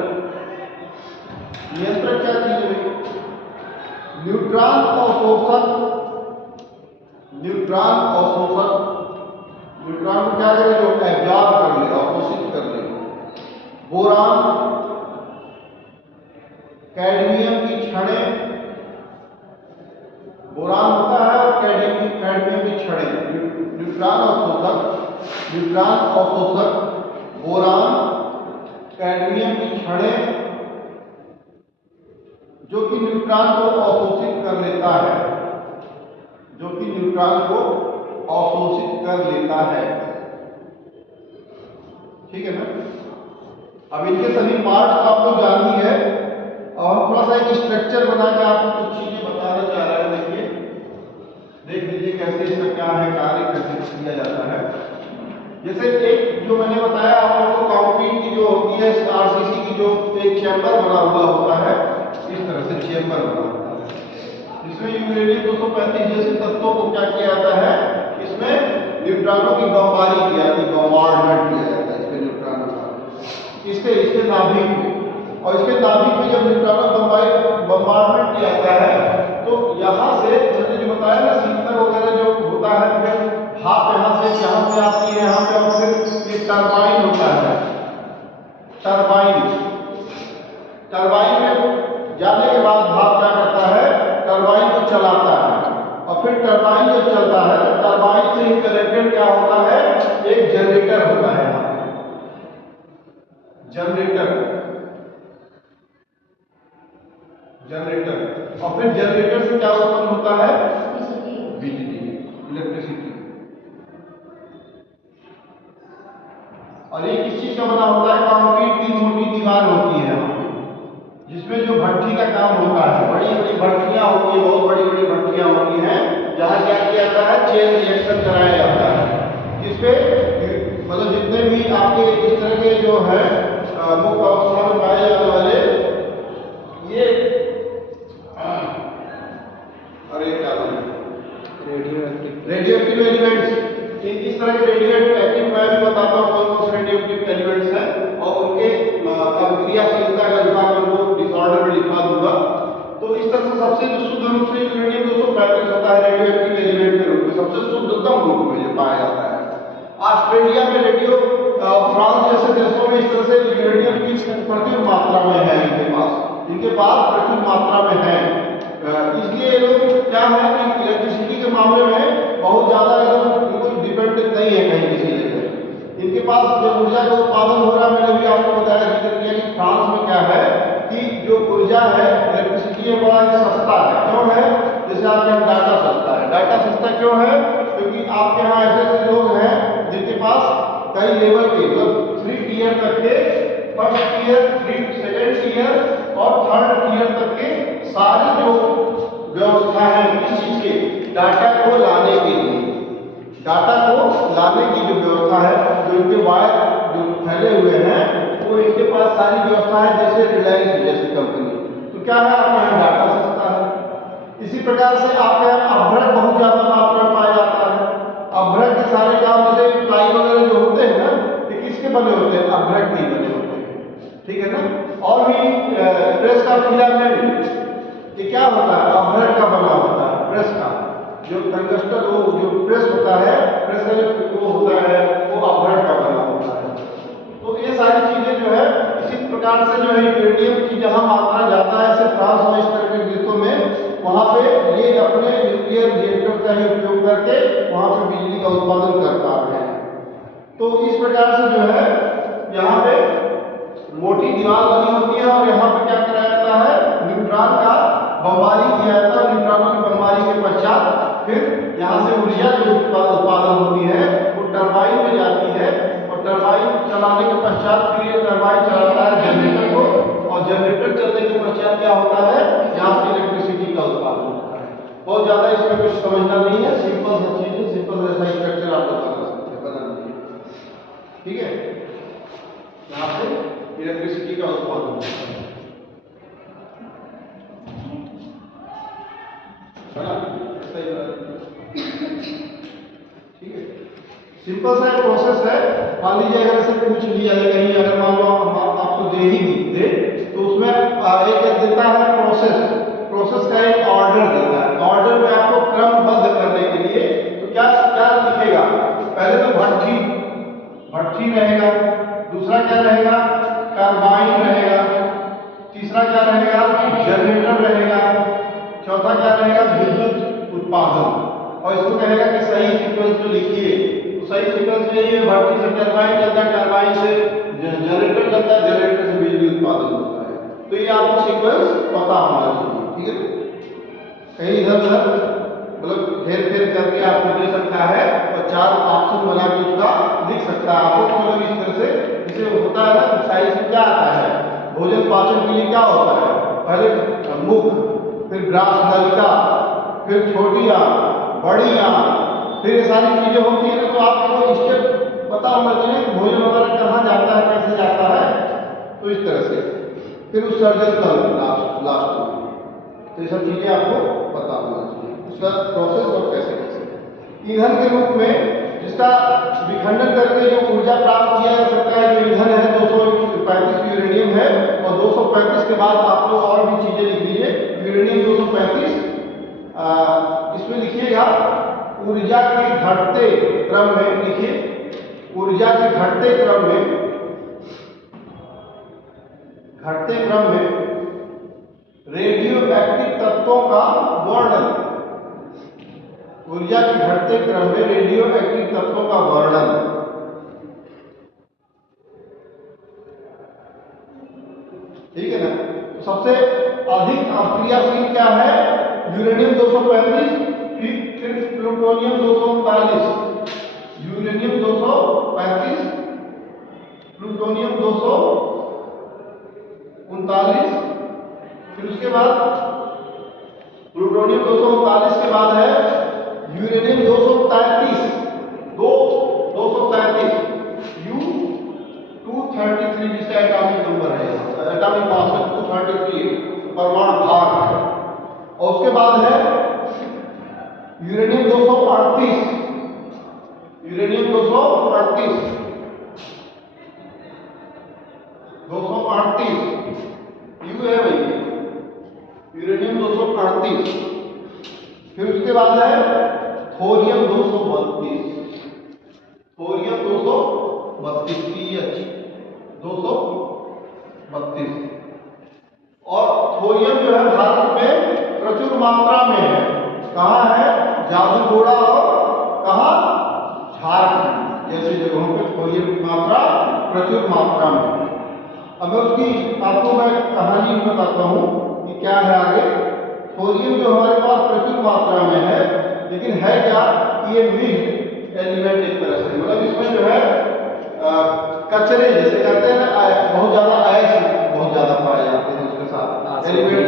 नियंत्रक क्या चीज है? न्यूट्रॉन अवशोषण, न्यूट्रॉन अवशोषण न्यूट्रॉन को क्या करे, जो एब्जॉर्ब कर ले, अवशोषित कर ले। बोरान कैडमियम की छड़ें, बोरान होता है और कैडमियम की छड़ें, न्यूट्रॉन अवशोषक बोरान कैडमियम की छड़ें जो कि न्यूट्रॉन को अवशोषित कर लेता है, जो कि न्यूट्रॉन को अवशोषित कर लेता है। ठीक है ना। अब इनके सभी पार्ट्स तो आप लोग जान ही है और हम थोड़ा सा एक स्ट्रक्चर बना के आपको कुछ चीजें बताना चाह रहे हैं। देखिए, देख लीजिए कैसे इसका क्या है, कार्य कैसे किया जाता है। जैसे एक जो मैंने बताया आप लोगों को, कंक्रीट की जो होती है आरसीसी की जो एक चैम्बर बना हुआ होता है, इस तरह से चैम्बर बना होता है, जिसमें यूरेनियम 235 जैसे तत्वों को क्या किया जाता है, इसमें न्यूट्रॉनों की बमबारी की जाती है, बमबार्डमेंट किया जाता है इसमें न्यूट्रॉनों का, इसके नाभिक में। और इसके नाभिक में जब न्यूट्रॉनों बमबार्डमेंट किया जाता है तो यहाँ से मैंने जो बताया ना, सीकर वगैरह जो होता है, फिर भाप यहाँ से आती है, यहाँ पे और फिर एक टरबाइन होता है। टरबाइन में जाने के बाद भाप क्या करता है, टरबाइन को चलाता है, और फिर टरबाइन जब चलता है तो टरबाइन से ही कनेक्टेड क्या होता है, एक जनरेटर होता है यहाँ पे, जनरेटर। और फिर जनरेटर से क्या उत्पन्न होता है, बिजली, इलेक्ट्रिसिटी। और ये किस चीज का बना होता है, कंक्रीट की मोटी दीवार होती है जिसमें जो भट्टी का काम होता है, बड़ी बड़ी भट्टियां होती है, बहुत बड़ी बड़ी भट्टियां होती हैं, जहाँ क्या किया जाता है, चेन रिएक्शन कराया जाता है, जिसपे मतलब जितने भी आपके इस तरह के जो है मुक्त अवस्था में पाए जाने वाले ये रेडियोएक्टिव एलिमेंट्स, इस तरह के रेडियोएक्टिव मैं भी बताता हूँ कौन कौन से रेडियोएक्टिव एलिमेंट्स हैं और उनके अभिक्रियाशीलता का विभाग में डिसऑर्डर में लिखा दूंगा। तो इस तरह से सबसे जो शुद्ध रूप से यूरेनियम 235 होता है रेडियोएक्टिव एलिमेंट के रूप में, सबसे शुद्धतम रूप में ये पाया जाता है। ऑस्ट्रेलिया में रेडियो, फ्रांस जैसे देशों में इस तरह से यूरेनियम की प्रचुर मात्रा में है, इनके पास प्रचुर मात्रा में है। इसलिए लोग क्या है कि इलेक्ट्रिसिटी के मामले में बहुत ज्यादा एकदम डिपेंडेंट नहीं है कहीं किसी जगह। इनके पास जब ऊर्जा का उत्पादन हो रहा है, मैंने भी आपको बताया, जिक्र किया कि फ्रांस में क्या है कि जो ऊर्जा है इलेक्ट्रिसिटी में बड़ा ही सस्ता है। क्यों है, जैसे आपके यहाँ डाटा सस्ता है, डाटा सस्ता क्यों है, क्योंकि आपके यहाँ ऐसे लोग हैं जिनके पास कई लेवल के, मतलब 3 टियर तक के, फर्स्ट टियर, सेकेंड टियर और थर्ड टियर तक के सारी जो व्यवस्था है इस चीज के डाटा को लाने के लिए, डाटा को लाने की जो व्यवस्था है, जो इनके वायर जो फैले हुए हैं वो इनके पास सारी व्यवस्था है, जैसे रिलायंस जैसी कंपनी। तो क्या है, आपके यहाँ डाटा सस्ता है। इसी प्रकार से आपके यहाँ अभ्रक बहुत ज्यादा मात्रा में पाया जाता है। अभ्रक के सारे काम जैसे प्लाई वगैरह जो होते हैं ना, ये किसके बने होते हैं, अभ्रक के बने होते हैं, ठीक है ना। और भी प्रेस का फिलामेंट, ये क्या होता है, अभ्रक का बना होता है। प्रेस का जो टंगस्टन, वो जो प्रेस होता है, प्रेस का जो वो होता है वो अभ्रक का बना होता है। तो ये सारी चीजें जो है इसी प्रकार से जो है यूरेनियम की जहां मात्रा ज्यादा है, जैसे फ्रांस और इस तरह के देशों में, वहां पे ये अपने न्यूक्लियर रिएक्टर का ही उपयोग करके वहां पे बिजली का उत्पादन कर पा रहे हैं। तो इस प्रकार से जो है यहाँ पे मोटी दीवार बनी होती है और यहाँ पे क्या कराया जाता है, न्यूट्रॉन का बमबारी किया जाता है। न्यूट्रॉनों की बमबारी के पश्चात फिर यहाँ से ऊर्जा जो उत्पादन होती है वो टरबाइन में जाती है, और टरबाइन चलाने के पश्चात फिर ये टरबाइन चलाता है जनरेटर को, और जनरेटर चलने के पश्चात क्या होता है, यहाँ से इलेक्ट्रिसिटी का उत्पादन होता है। बहुत ज्यादा इसमें कुछ समझना नहीं है, सिंपल सा चीज है, सिंपल जैसा स्ट्रक्चर आप बता सकते हैं, बना लीजिए, ठीक है। यहाँ से इलेक्ट्रिसिटी का उत्पादन होता है, ठीक है। सिंपल सा प्रोसेस है। मान लीजिए अगर ऐसे पूछ लिया जाए कहीं, अगर मान लो आपको दे ही दे, तो उसमें एक देता है प्रोसेस का एक ऑर्डर देता है। ऑर्डर में आपको क्रमबद्ध करने के लिए तो क्या क्या लिखेगा, पहले तो भट्ठी, भट्ठी रहेगा। दूसरा क्या रहेगा? टरबाइन रहेगा। तीसरा क्या रहेगा? जनरेटर रहेगा। चौथा क्या रहेगा? विद्युत उत्पादन। और इसको कहेगा कि सही सीक्वेंस में लिखिए। तो सही सीक्वेंस में ये भट्टी से टरबाइन चलता है, टरबाइन से जनरेटर चलता है, जनरेटर से बिजली उत्पादन होता है। तो ये आपको सीक्वेंस पता होना चाहिए, ठीक है। कहीं इधर उधर मतलब फेर फेर करके आपको दे सकता है और 4 ऑप्शन बना के उसका लिख सकता है आपको। मतलब इस तरह से इसे होता है ना, साइंस में क्या आता है, भोजन पाचन के लिए क्या होता है, पहले मुख, फिर ग्रास नलिका, फिर छोटी आंत, बड़ी आंत, फिर ये सारी चीजें होती है ना। तो आपको स्टेप पता होना चाहिए कि भोजन वगैरह कहाँ जाता है, कैसे जाता है। तो इस तरह से फिर उत्सर्जन तंत्र लास्ट में। तो ये सब चीजें आपको पता होना चाहिए, उसका प्रोसेस और कैसे कैसे। ईंधन के रूप में जिसका विखंडन करके जो ऊर्जा प्राप्त किया जा सकता है, जो ईंधन है 235 यूरेनियम है। और 235 के बाद आप लोग और भी चीजें लिख लीजिए। यूरेनियम 235 इसमें लिखिएगा ऊर्जा के घटते क्रम में, लिखिए ऊर्जा के घटते क्रम में, घटते क्रम में रेडियो एक्टिव तत्वों का वर्णन। ऊर्जा के घटते क्रम में रेडियो एक्टिव तत्वों का वर्णन। ठीक है ना। तो सबसे अधिक क्रियाशील क्या है? यूरेनियम 235, फिर प्लूटोनियम 239। यूरेनियम 235, प्लूटोनियम 239, फिर उसके बाद प्लूटोनियम 239 के बाद है यूरेनियम 233, 233 U-233 जिसका एटॉमिक नंबर है, एटॉमिक मास है 233, परमाणु भार है। और उसके बाद है यूरेनियम 238, यूरेनियम 238, 238 यू है भाई, यूरेनियम 238। फिर उसके बाद है थोरियम 232, थोरियम 232 पीएच 232। और थोरियम जो है भारत में प्रचुर मात्रा में है। कहाँ है? जादूगोड़ा और कहाँ? झारखंड जैसी जगहों पे थोरियम की मात्रा प्रचुर मात्रा में है। अब मैं उसकी आपको मैं कहानी बताता हूँ कि क्या है आगे। थोरियम जो हमारे पास प्रचुर मात्रा में है, लेकिन है क्या? ये मिक्स्ड एलिमेंट एक तरह से, मतलब इसमें जो है कचरे जैसे कहते हैं ना, बहुत ज्यादा अयस्क बहुत ज्यादा पाए जाते हैं उसके साथ, एलिमेंट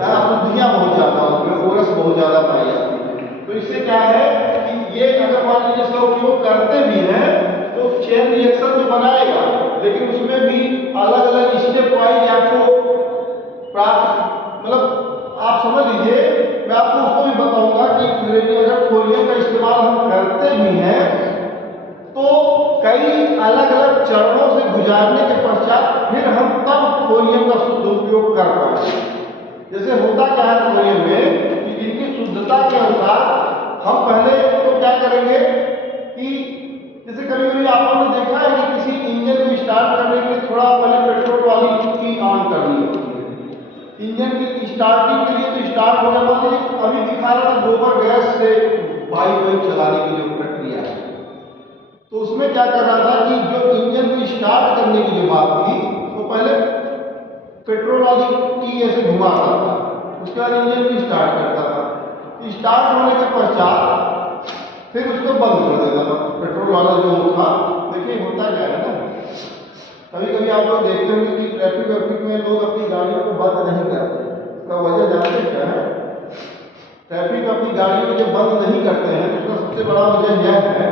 अशुद्धियां बहुत ज्यादा, उसमें ओरस बहुत ज्यादा पाई जाती है। तो इससे क्या है कि ये अगर मान लीजिए इसका उपयोग करते भी हैं तो चेन रिएक्शन तो बनाएगा, लेकिन उसमें भी अलग अलग स्टेप वाइज आपको प्राप्त, मतलब आप समझ लीजिए। मैं आपको उसको भी बताऊंगा कि यूरेनियम अगर थोरियम का इस्तेमाल हम करते भी हैं तो कई अलग अलग चरणों से गुजारने के पश्चात फिर हम तब थोरियम का शुद्ध उपयोग कर पाएंगे। जैसे होता क्या है थोरियम में कि इनकी शुद्धता के अनुसार हम पहले तो क्या करेंगे कि जैसे कभी कभी आप लोगों ने देखा है कि किसी इंजन को स्टार्ट करने के लिए थोड़ा पहले पेट्रोल वाली की ऑन करनी होती है। इंजन की स्टार्टिंग के लिए तो स्टार्ट होने वाले अभी दिखा रहा था गोबर गैस से बाइक चलाने की जो प्रक्रिया है, तो उसमें क्या कर रहा था कि जो इंजन को स्टार्ट करने की जो बात थी तो पहले पेट्रोल वाली की ऐसे घुमाता था, उसके बाद इंजन को स्टार्ट करता था। स्टार्ट होने के पश्चात फिर उसको बंद कर देता था पेट्रोल वाला जो था। देखिए होता क्या है ना, कभी कभी आप लोग देखते होंगे कि ट्रैफिक वैफिक में लोग अपनी गाड़ियों को बंद नहीं करते। इसका वजह जानते क्या है? ट्रैफिक अपनी गाड़ियों को जब बंद नहीं करते हैं तो उसका सबसे बड़ा वजह यह है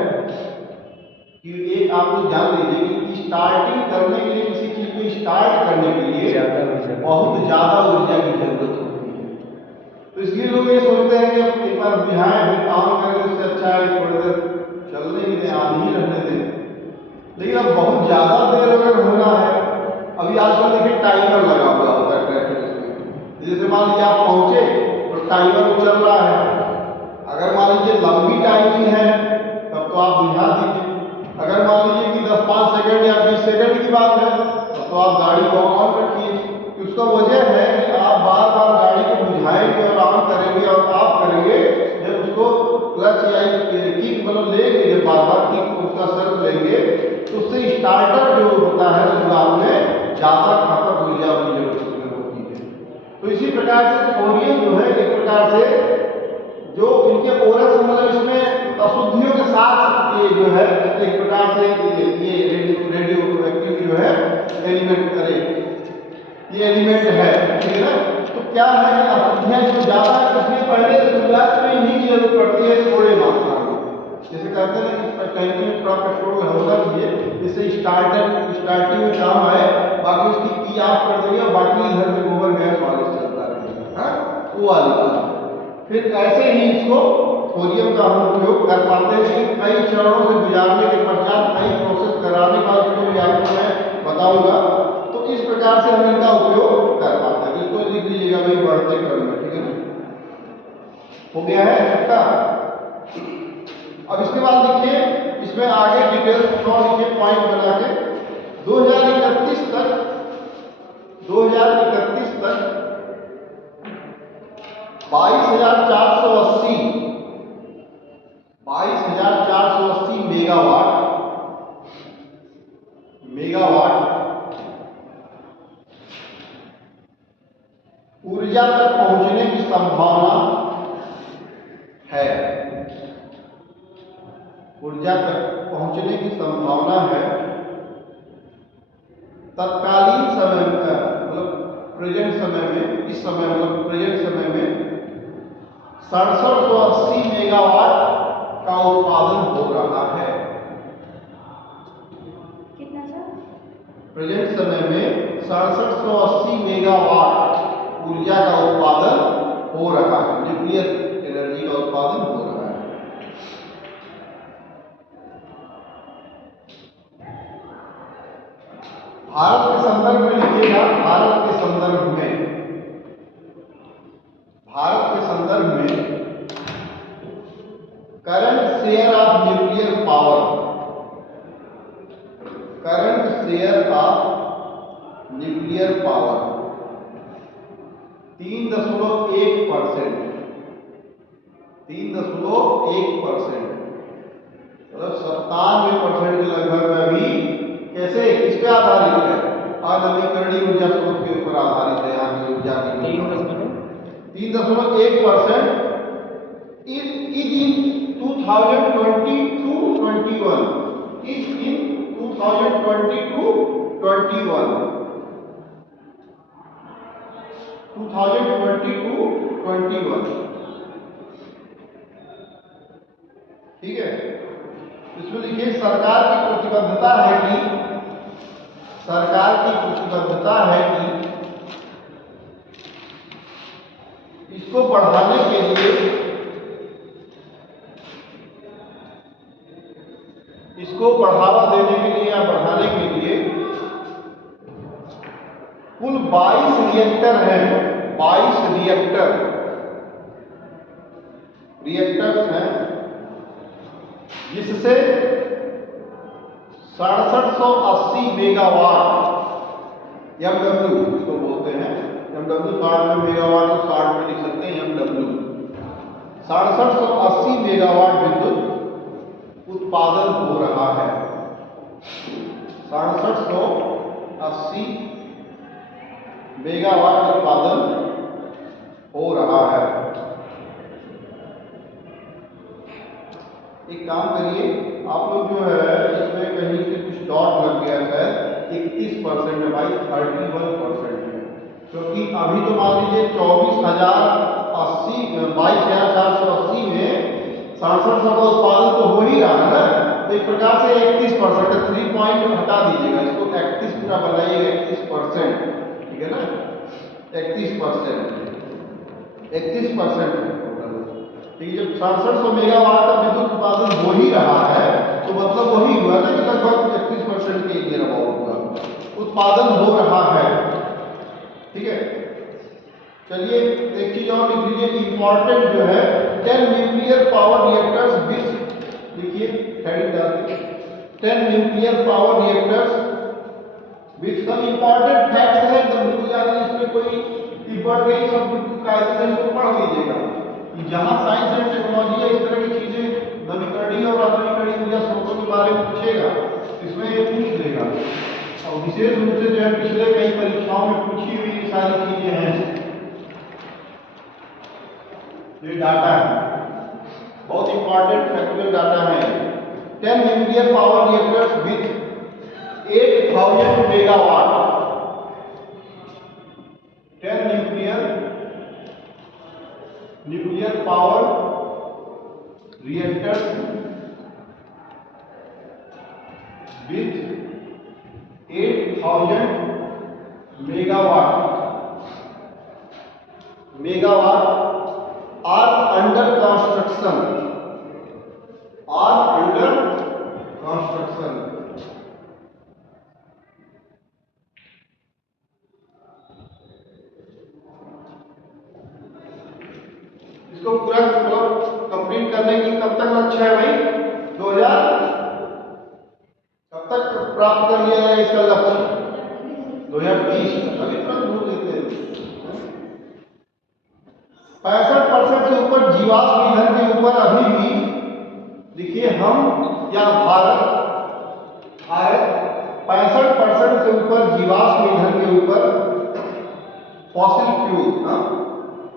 कि एक आप लोग जान लीजिए कि स्टार्टिंग करने के लिए, किसी चीज को स्टार्ट करने के लिए बहुत ज्यादा ऊर्जा की जरूरत होती है। तो इसलिए लोग ये सोचते हैं कि एक बार बुझाएं फिर ऑन करें, उससे अच्छा है थोड़ी देर चलने ही दें, ऑन ही रहने दें। लेकिन अब बहुत ज्यादा देर अगर होना है, अभी आजकल देखिए टाइमर लगा हुआ होता है ट्रैफिक में। जैसे मान लीजिए आप पहुंचे और टाइमर चल रहा है, अगर मान लीजिए लंबी टाइमिंग है तब तो आप बुझा दीजिए, अगर मान लीजिए कि 10-5 सेकंड या 20 सेकंड की बात है तो आप गाड़ी को ऑन रखिए। उसका वजह है कि आप बार बार गाड़ी को बुझाएंगे और ऑन करेंगे और ऑफ करेंगे, जब उसको क्लच या किक मतलब लेंगे, जब बार बार किक उसका सर्व लेंगे तो उससे स्टार्टर जो होता है शुरुआत में ज़्यादा खपत ऊर्जा की जरूरत होती है। तो इसी प्रकार से थोरियम जो है एक प्रकार से जो इनके ओरस मतलब इसमें अशुद्धियों के साथ ये जो है एक प्रकार से ये रेडियो एक्टिव जो है एलिमेंट करे, ये एलिमेंट है, ठीक है ना। तो क्या है कि अशुद्धियां जो ज़्यादा इसमें पहले शुरुआत में इन्हीं की जरूरत पड़ती है थोड़े मात्रा में, जैसे कहते हैं ना कि टैंकी में थोड़ा पेट्रोल होना चाहिए जिससे स्टार्टिंग में काम आए, बाकी उसकी की ऑफ कर देंगे और बाकी इधर से गोबर गैस वाले चलता रहेगा, हाँ वो वाली बात। फिर ऐसे ही इसको थोरियम का हम उपयोग कर पाते हैं, लेकिन कई चरणों से गुजारने के पश्चात कई प्रोसेस कराने का उसको भी आपको मैं बताऊंगा। तो इस प्रकार से हम इनका उपयोग कर पाते हैं। इसको लिख लीजिएगा भाई बढ़ते क्रम में, ठीक है ना। हो गया है सबका। अब इसके बाद देखिए इसमें आगे डिटेल्स और लिखिए पॉइंट बना के 2031 तक 22,480 मेगावाट ऊर्जा तक पहुंचने की संभावना है, ऊर्जा तक पहुंचने की संभावना है। तत्कालीन समय में मतलब प्रेजेंट समय में, इस समय मतलब प्रेजेंट समय में 6780 मेगावाट का उत्पादन हो रहा है। कितना सर? प्रेजेंट समय में 6780 मेगावाट ऊर्जा का उत्पादन हो रहा है, न्यूक्लियर एनर्जी का उत्पादन हो रहा है। भारत के संदर्भ में लिखिएगा, भारत के संदर्भ में current share of nuclear power, current share of nuclear power 3.1%, 3.1% मतलब 97% के लगभग में भी कैसे किस पे आधारित है, अनवीकरणीय ऊर्जा स्रोत के ऊपर आधारित है। यहाँ की ऊर्जा की 3.1% is in 2022-21 is in 2022-21 ठीक है। इसमें लिखिए सरकार की प्रतिबद्धता है कि इसको बढ़ाने के लिए, इसको बढ़ावा देने के लिए या बढ़ाने के लिए कुल 22 रिएक्टर हैं, 22 रिएक्टर्स हैं, जिससे 6780 मेगावाट MW इसको बोलते हैं, MW 60 में मेगावाट तो 60 में लिख सकते हैं MW, 6780 मेगावाट विद्युत उत्पादन हो रहा है। 6780 मेगावाट उत्पादन हो रहा है। एक काम करिए आप लोग जो है इसमें कहीं से कुछ डॉट लग गया है, 31% है भाई, 31% है, क्योंकि अभी तो मान लीजिए 22,480 में 6700 का उत्पादन तो हो ही रहा है ना, तो एक प्रकार से 31% 3 पॉइंट हटा दीजिएगा, इसको 31 पूरा बनाइएगा, 31%, ठीक है ना, 31% ठीक है। जब 6700 मेगावाट का विद्युत उत्पादन हो ही रहा है तो मतलब वही हुआ ना कि लगभग 31% के नियर अबाउट का उत्पादन हो रहा है, ठीक है। चलिए एक चीज और लिख लीजिए, इंपॉर्टेंट जो है 10 न्यूक्लियर पावर रिएक्टर्स विश्व, लिखिए हेडिंग डाल के 10 nuclear power reactors with some important facts है, तो बिल्कुल याद है, इसमें कोई इंपॉर्टेंट सब बिल्कुल कायदे से इसको पढ़ लीजिएगा कि जहां साइंस एंड टेक्नोलॉजी है, इस तरह की चीजें नवीकरणीय और अनवीकरणीय ऊर्जा स्रोतों के बारे में पूछेगा, इसमें ये पूछ लेगा। और विशेष रूप से जो है पिछले कई परीक्षाओं में पूछी हुई ये सारी चीजें हैं, ये डाटा है, बहुत इंपॉर्टेंट फैक्चुअल डाटा है। 10 nuclear power reactors with 8000 megawatt, 10 nuclear power reactors with 8000 megawatt are under construction, are under construction। इसको पूरा कंप्लीट करने की कब तक लक्ष्य है भाई? 2000 कब तक प्राप्त कर लिया जाए इसका लक्ष्य? 2020 तक। अभी तुरंत भूल लेते हैं। 65% से ऊपर जीवाश्म ईंधन के ऊपर अभी भी, देखिए हम या भारत 65% से ऊपर जीवाश्म ईंधन के ऊपर फॉसिल फ्यूल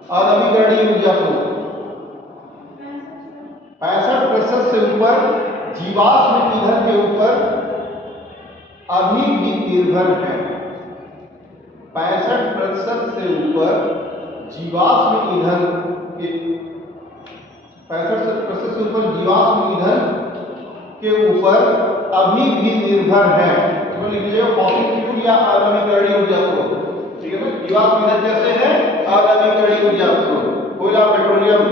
और नवीकरणीय ऊर्जा स्रोत, 65% से ऊपर जीवाश्म ईंधन के ऊपर अभी भी निर्भर है। 65% से ऊपर जीवाश्म ईंधन के 65% से ऊपर जीवाश्म ईंधन के ऊपर अभी भी निर्भर है। तो लिख लीजिए फॉसिल फ्यूल या अनवीकरणीय ऊर्जा स्रोत, ठीक है ना। जीवाश्म ईंधन कैसे है? अनवीकरणीय ऊर्जा स्रोत, कोयला, petroleum,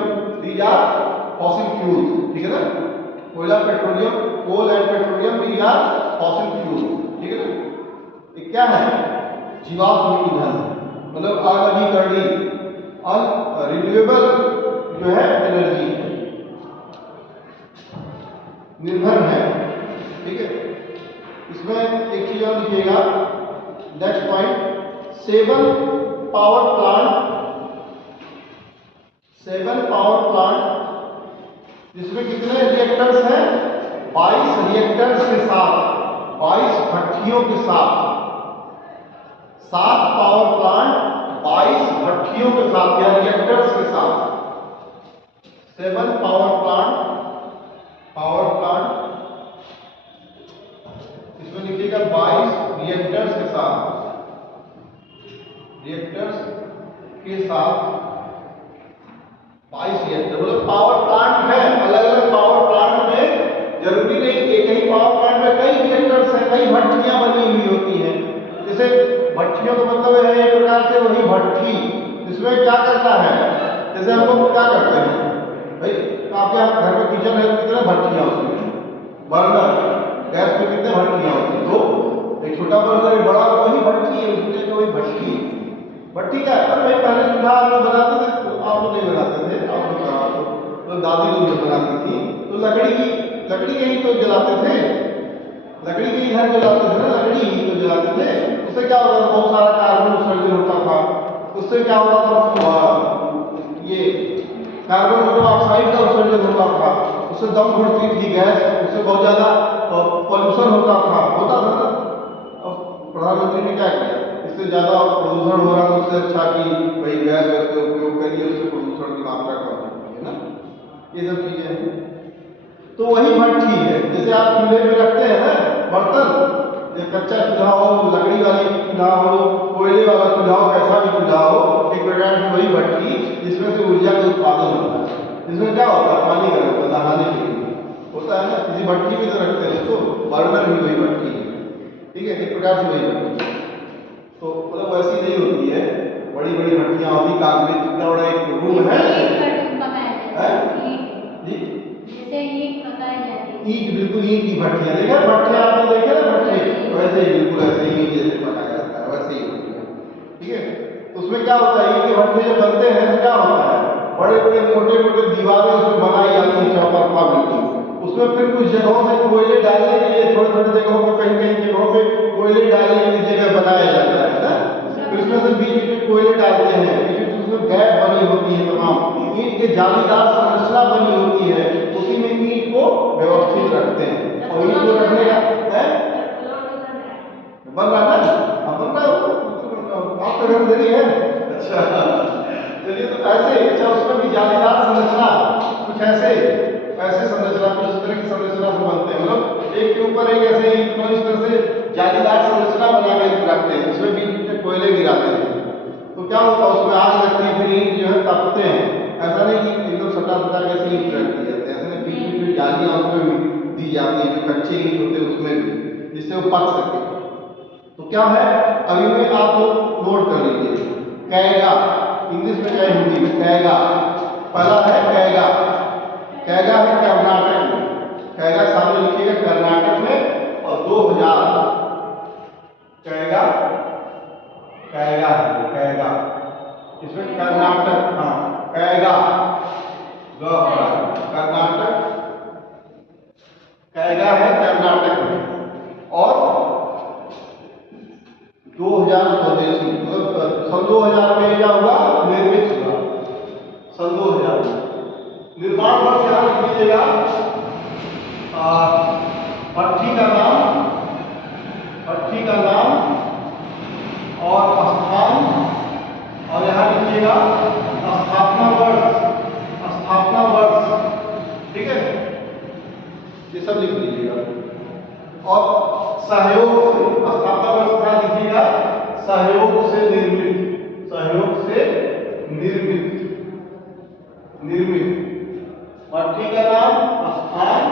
these are fossil fuels, ठीक है ना। कोयला, petroleum, coal and petroleum, these are fossil fuel, ठीक है ना। ये क्या है? जीवाश्म ईंधन, मतलब अनवीकरणीय और रिन्यूएबल जो है एनर्जी निर्भर है, ठीक है। इसमें एक चीज और लिखिएगा, नेक्स्ट पॉइंट, 7 पावर प्लांट जिसमें कितने रिएक्टर्स हैं? 22 रिएक्टर्स के साथ, 22 भट्टियों के साथ, 7 पावर प्लांट 22 भट्टियों के साथ या रिएक्टर्स के साथ। 7 पावर प्लांट इसमें लिखिएगा 22 रिएक्टर्स के साथ, रिएक्टर्स के साथ 22 रिएक्टर, मतलब पावर प्लांट है। अलग अलग पावर प्लांट में जरूरी नहीं एक ही पावर प्लांट में कई रिएक्टर्स हैं, कई भट्टियां बनी हुई होती हैं। जैसे भट्टियों का मतलब है एक प्रकार से वही भट्टी, इसमें क्या करता है, जैसे हम लोग क्या करते हैं भाई, आपके यहाँ घर में किचन है, कितने भट्टियां होती हैं? बर्नर, गैस में कितने भट्टियां होती हैं? 2, एक छोटा बर्नर, एक बड़ा, वही भट्टी है, उसके लिए वही भट्टी। भट्टी क्या है? भाई पहले चूल्हा आप लोग बनाते थे, तो आप लोग नहीं बनाते थे, आप लोग तो दादी लोग जो बनाती थी, तो लकड़ी ही तो जलाते थे, लकड़ी के इधर जलाते थे ना, लकड़ी ही तो जलाते थे। उससे क्या होता था? बहुत सारा कार्बन उत्सर्जन होता था। उससे क्या होता था? ये कार्बन मोनोऑक्साइड का उत्सर्जन होता था, उससे दम घुटती थी गैस, उससे बहुत ज्यादा पॉल्यूशन होता था ना। अब प्रधानमंत्री ने क्या किया? इससे ज्यादा प्रदूषण हो रहा है, उससे अच्छा कि भाई गैस का उपयोग करिए, उससे प्रदूषण की मात्रा कम होती है ना, ये सब चीजें हैं। तो वही भट्टी है, जैसे आप चूल्हे में रखते हैं ना बर्तन, कच्चा चूल्हा हो, लकड़ी वाली चूल्हा हो, कोयले वाला चूल्हा हो, कैसा भी चूल्हा हो, एक प्रकार से वही भट्टी जिसमें से ऊर्जा का उत्पादन होता है। इसमें क्या होता है? पानी गर्म होता है, नहाने के लिए होता है ना, किसी भट्टी में तो रखते हैं, तो बर्नर भी वही भट्टी है, ठीक है, एक प्रकार से वही भट्टी। तो मतलब वैसी नहीं होती है, बड़ी बड़ी भट्टियां होती, कागज जितना बड़ा एक रूम है ईंट, बिल्कुल ईंट की भट्टियां, देखा भट्टियां आपने देखे ना, भट्टे वैसे ही, बिल्कुल ऐसे ही जैसे पकाया जाता है वैसे ही होती है, ठीक है। तो उसमें क्या होता है? ईंट के भट्टे जब बनते हैं तो क्या होता है? बड़े बड़े मोटे मोटे दीवारें उसमें बनाई जाती है, चौतरफा बिल्कुल, उसमें फिर कुछ जगहों से कोयले डालने के लिए थोड़े थोड़े जगहों पर कहीं कहीं जगहों पे कोयले डालने के लिए जगह बनाया जाता है ना। फिर उसमें से बीच बीच में कोयले डालते हैं, बीच बीच उसमें गैप बनी होती है, तमाम ईंट के जालीदार संरचना बनी होती है, उसी में ईंट को व्यवस्थित रखते हैं। और ईंट को रखने का बन रहा है ना, बन रहा है, आपका घर उधर ही है। अच्छा चलिए, तो ऐसे अच्छा उसमें भी जालीदार संरचना कुछ ऐसे संरचना, कुछ इस तरह की संरचना से बनते हैं, मतलब एक के ऊपर एक ऐसे ही इस तरह से जालीदार संरचना बना के रखते हैं, इसमें बीच में कोयले गिराते हैं। तो क्या होता है, उसमें आग लगती है, फिर ईंट जो है तपते हैं। ऐसा नहीं कि एकदम सटा सटा कैसे ईंट रख दी जाती है, ऐसा नहीं, बीच में जालियां उसमें दी जाती है, जो कच्चे ईंट होते हैं उसमें भी, जिससे वो पक सके। तो क्या है, अभी में आप लोग नोट कर लीजिए, कैगा, इंग्लिश में चाहे हिंदी में, कैगा पहला है। कैगा है कर्नाटक में, कैगा सामने लिखिएगा कर्नाटक में, और 2000 कैगा इसमें कर्नाटक, हाँ कैगा कर्नाटक, कैगा है कर्नाटक में, और 2000 स्वदेशी, मतलब सन 2000 में क्या हुआ, निर्मित हुआ सन 2000 में। निर्माण वर्ष यहाँ लिख लीजिएगा, भट्ठी का नाम और स्थान, और यहाँ लिखिएगा स्थापना वर्ष, ठीक है, ये सब लिख लीजिएगा। और सहयोग से, स्थापना वर्ष क्या लिखिएगा, सहयोग से निर्मित, भट्ठी का नाम, स्थान,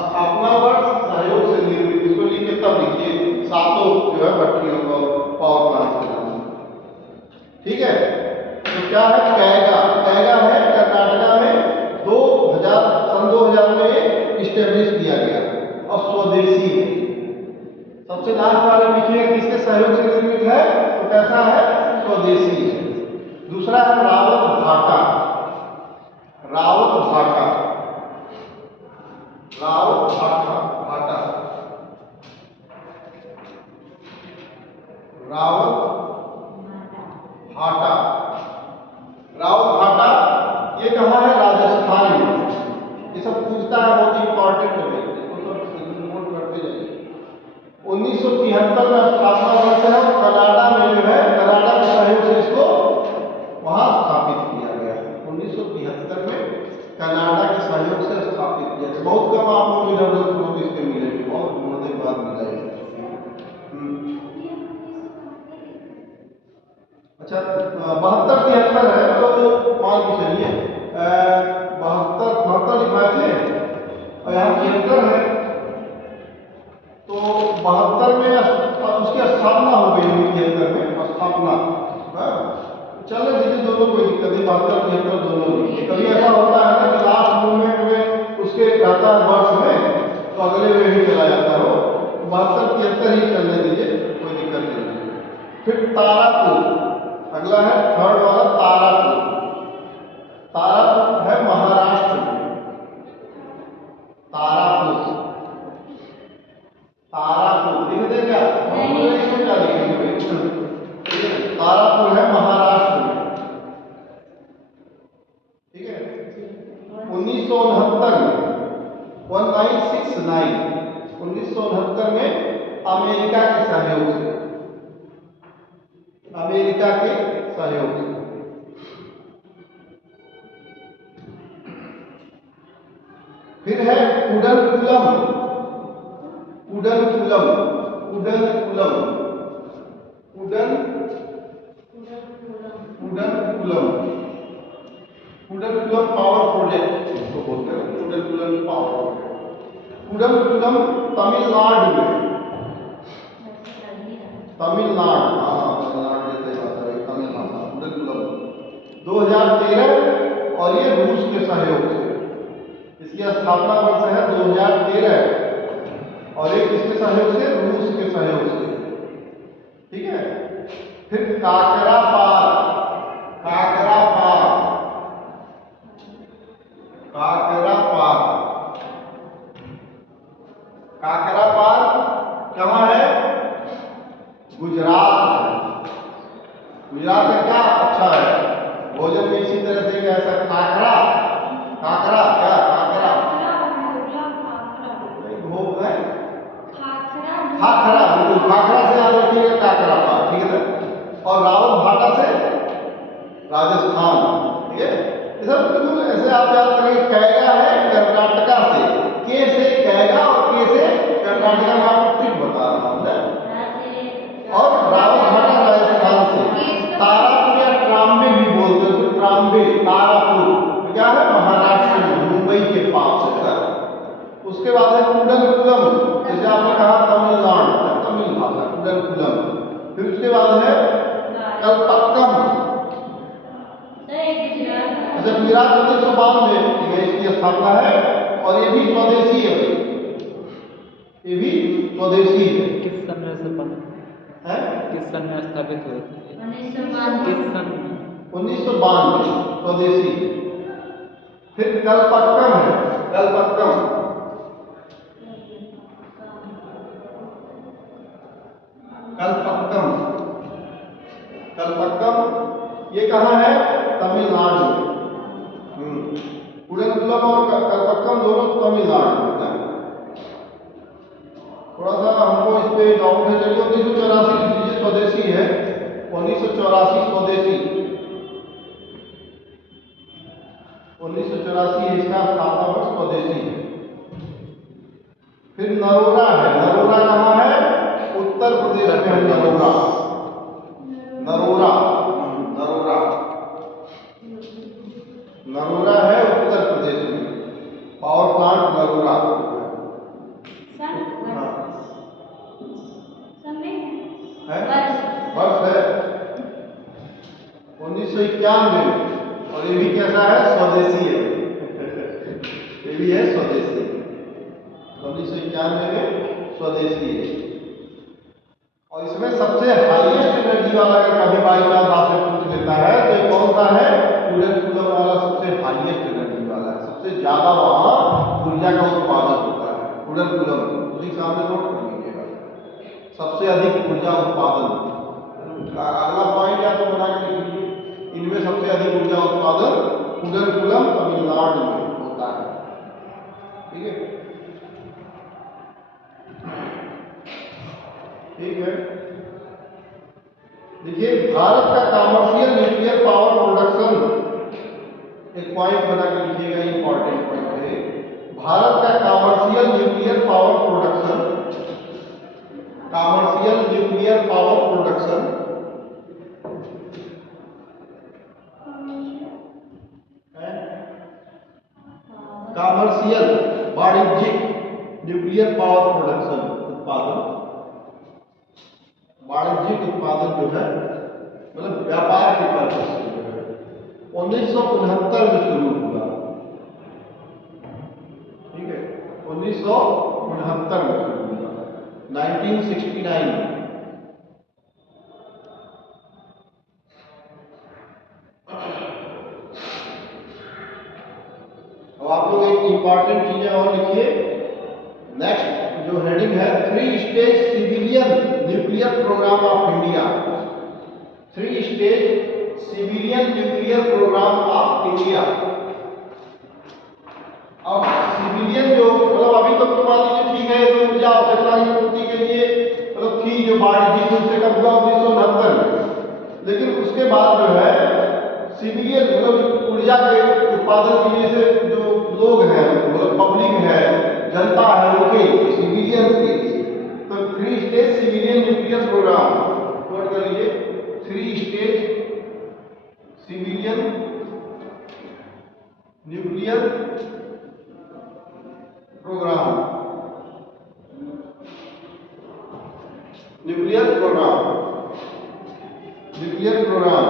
स्थापना वर्ष, सहयोग से निर्मित, इसको लिख के तब लिखिए सातों जो है भट्टियों को पावर प्लांट के नाम, ठीक है। तो क्या है, कैगा है कर्नाटका में, सन 2000 में इस्टेब्लिश किया गया, और स्वदेशी है। सबसे लास्ट वाले लिखिए किसके सहयोग से निर्मित है, तो कैसा है, स्वदेशी है। दूसरा है रावत भाटा, रावत भाटा, ये कहाँ है, राजस्थान में। ये सब पूछता है, बहुत इंपॉर्टेंट है, इसको सब नोट करते जाइए। 1973 में स्थापना वर्ष है, और कनाडा में जो है, कनाडा के सहयोग से इसको वहां स्थापित किया गया। 1973 में कनाडा के सहयोग से स्थापित किया गया। बहुत कम आप लोग इधर उधर नोटिस के मिलेंगे, बहुत ढूंढने के बाद मिला है। अच्छा, 72-73 है, तो मान के चलिए 72 लिखा थे, और यहाँ 73 है, तो 72 में उसकी स्थापना हो गई, 73 में स्थापना, चलो दीजिए, दोनों कोई दिक्कत नहीं, 72-73 दोनों लिखिए। कभी ऐसा होता है ना कि लास्ट मूवमेंट में उसके रहता है वर्ष में, तो अगले में ही चला जाता हो, 72-73 ही चलने दीजिए, कोई दिक्कत नहीं। फिर तारापुर, अगला है थर्ड वाला, तारापुर है महाराष्ट्र में, तारापुर लिख दें क्या, क्या लिखेंगे, तारापुर है महाराष्ट्र में, ठीक है। 1969 में 1969 में अमेरिका के सहयोग से, फिर है कुडनकुलम, पावर प्रोजेक्ट इसको बोलते हैं, कुडनकुलम पावर प्रोजेक्ट। कुडनकुलम तमिलनाडु में, तमिलनाडु जैसे भाषा है, तमिल भाषा, कुडनकुलम 2013, और ये रूस के सहयोग से, इसकी स्थापना वर्ष है 2013, और एक किसके सहयोग से, रूस के सहयोग से, ठीक है। फिर काकरा पार, काकरा पार्क कहाँ है? गुजरात है। गुजरात में क्या अच्छा है भोजन में? इसी तरह से ऐसा काकरा, काकरा क्या काकरा नहीं भोग है खाखरा, बिल्कुल खाखरा से याद रखिएगा काकरा पार्क, ठीक है ना। और रावत भाटा से राजस्थान, ठीक है। ये सब बिल्कुल ऐसे आप याद करेंगे। कैगा है कर्नाटका से कैगा और के से कर्नाटका में आपको ट्रिक बता रहा हूँ ना। और रावत भाटा राजस्थान से। तारापुर या ट्राम्बे भी बोलते हैं, ट्राम्बे तारापुर क्या है? महाराष्ट्र में मुंबई के पास है। उसके बाद है कुडलकुलम, जैसे आपने कहा तमिलनाडु, तमिल भाषा कुडलकुलम। फिर उसके बाद है कलपक्कम। अच्छा, गुजरात 1992 में इसकी स्थापना है और ये भी स्वदेशी है, ये भी स्वदेशी है। किस सन में से बना है? किस सन में स्थापित हुए थे? 1992 किस सन में? 1992 स्वदेशी। फिर कलपक्कम है, कलपक्कम कलपक्कम कलपक्कम ये कहाँ है? तमिलनाडु में। कुडलकुलम और कलपक्कम दोनों तमिलनाडु में है। थोड़ा सा हमको इस पे डाउट है, चलिए 1984 लिख लीजिए, स्वदेशी है 1984 स्वदेशी। 1984 इसका स्थापना वर्ष स्वदेशी है। फिर नरोरा है, नरोरा कहाँ है? उत्तर प्रदेश में है नरोरा, नरोरा नरोरा नरोरा है उत्तर प्रदेश में। Power plant Narora. है वर्ष है 1991 और ये भी कैसा है? स्वदेशी है। ये भी है स्वदेशी, 1991 में स्वदेशी है। और इसमें सबसे हाईएस्ट एनर्जी वाला अगर कभी बाई चांस आपसे पूछ लेता है तो ये कौन सा है? कुडलकुलम वाला सबसे हाईएस्ट एनर्जी वाला है, सबसे ज्यादा वहां ऊर्जा का उत्पादन होता है कुडलकुलम। उसी सामने नोट कर लीजिएगा, सबसे अधिक ऊर्जा उत्पादन। अगला पॉइंट या तो बना के लिख लीजिए, इनमें सबसे अधिक ऊर्जा उत्पादन कुडलकुलम तमिलनाडु में होता है, ठीक है। ठीक है, देखिए भारत का कमर्शियल न्यूक्लियर पावर प्रोडक्शन, एक पॉइंट बना के लिखिएगा, इंपॉर्टेंट पॉइंट है। भारत का commercial nuclear power production, commercial nuclear power production commercial वाणिज्यिक न्यूक्लियर पावर प्रोडक्शन उत्पादन, वाणिज्यिक उत्पादन जो है मतलब व्यापार के पर्पज से जो है 1969 में शुरू हुआ, ठीक है। 1969 में शुरू हुआ, 1969 में। अब आप लोग एक इंपॉर्टेंट चीजें और लिखिए। नेक्स्ट जो हेडिंग है 3 stage civilian nuclear program of India, 3 stage civilian nuclear program of India. अब सिविलियन जो मतलब अभी तक तो मान लीजिए ठीक है, तो ऊर्जा आवश्यकता की पूर्ति के लिए मतलब थी जो वाणिज्यिक रूप से कब हुआ 1969 में, लेकिन उसके बाद जो है सिविलियन मतलब ऊर्जा के उत्पादन के लिए से जो लोग हैं मतलब पब्लिक है, जनता है, उनके सिविलियंस के लिए तो 3 stage civilian nuclear program note कर लीजिए। 3 stage civilian nuclear program, nuclear program, nuclear program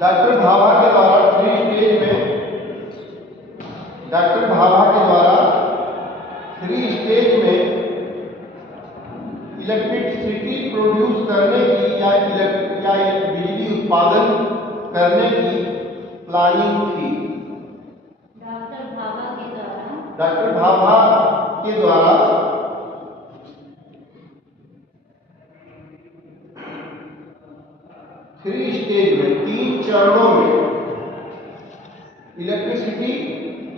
doctor Bhabha के द्वारा 3 स्टेज में, डॉक्टर भाभा के द्वारा 3 स्टेज में इलेक्ट्रिसिटी प्रोड्यूस करने की या बिजली उत्पादन करने की प्लानिंग थी। डॉक्टर भाभा के द्वारा, डॉक्टर भाभा के द्वारा थ्री स्टेज में, 3 चरणों में इलेक्ट्रिसिटी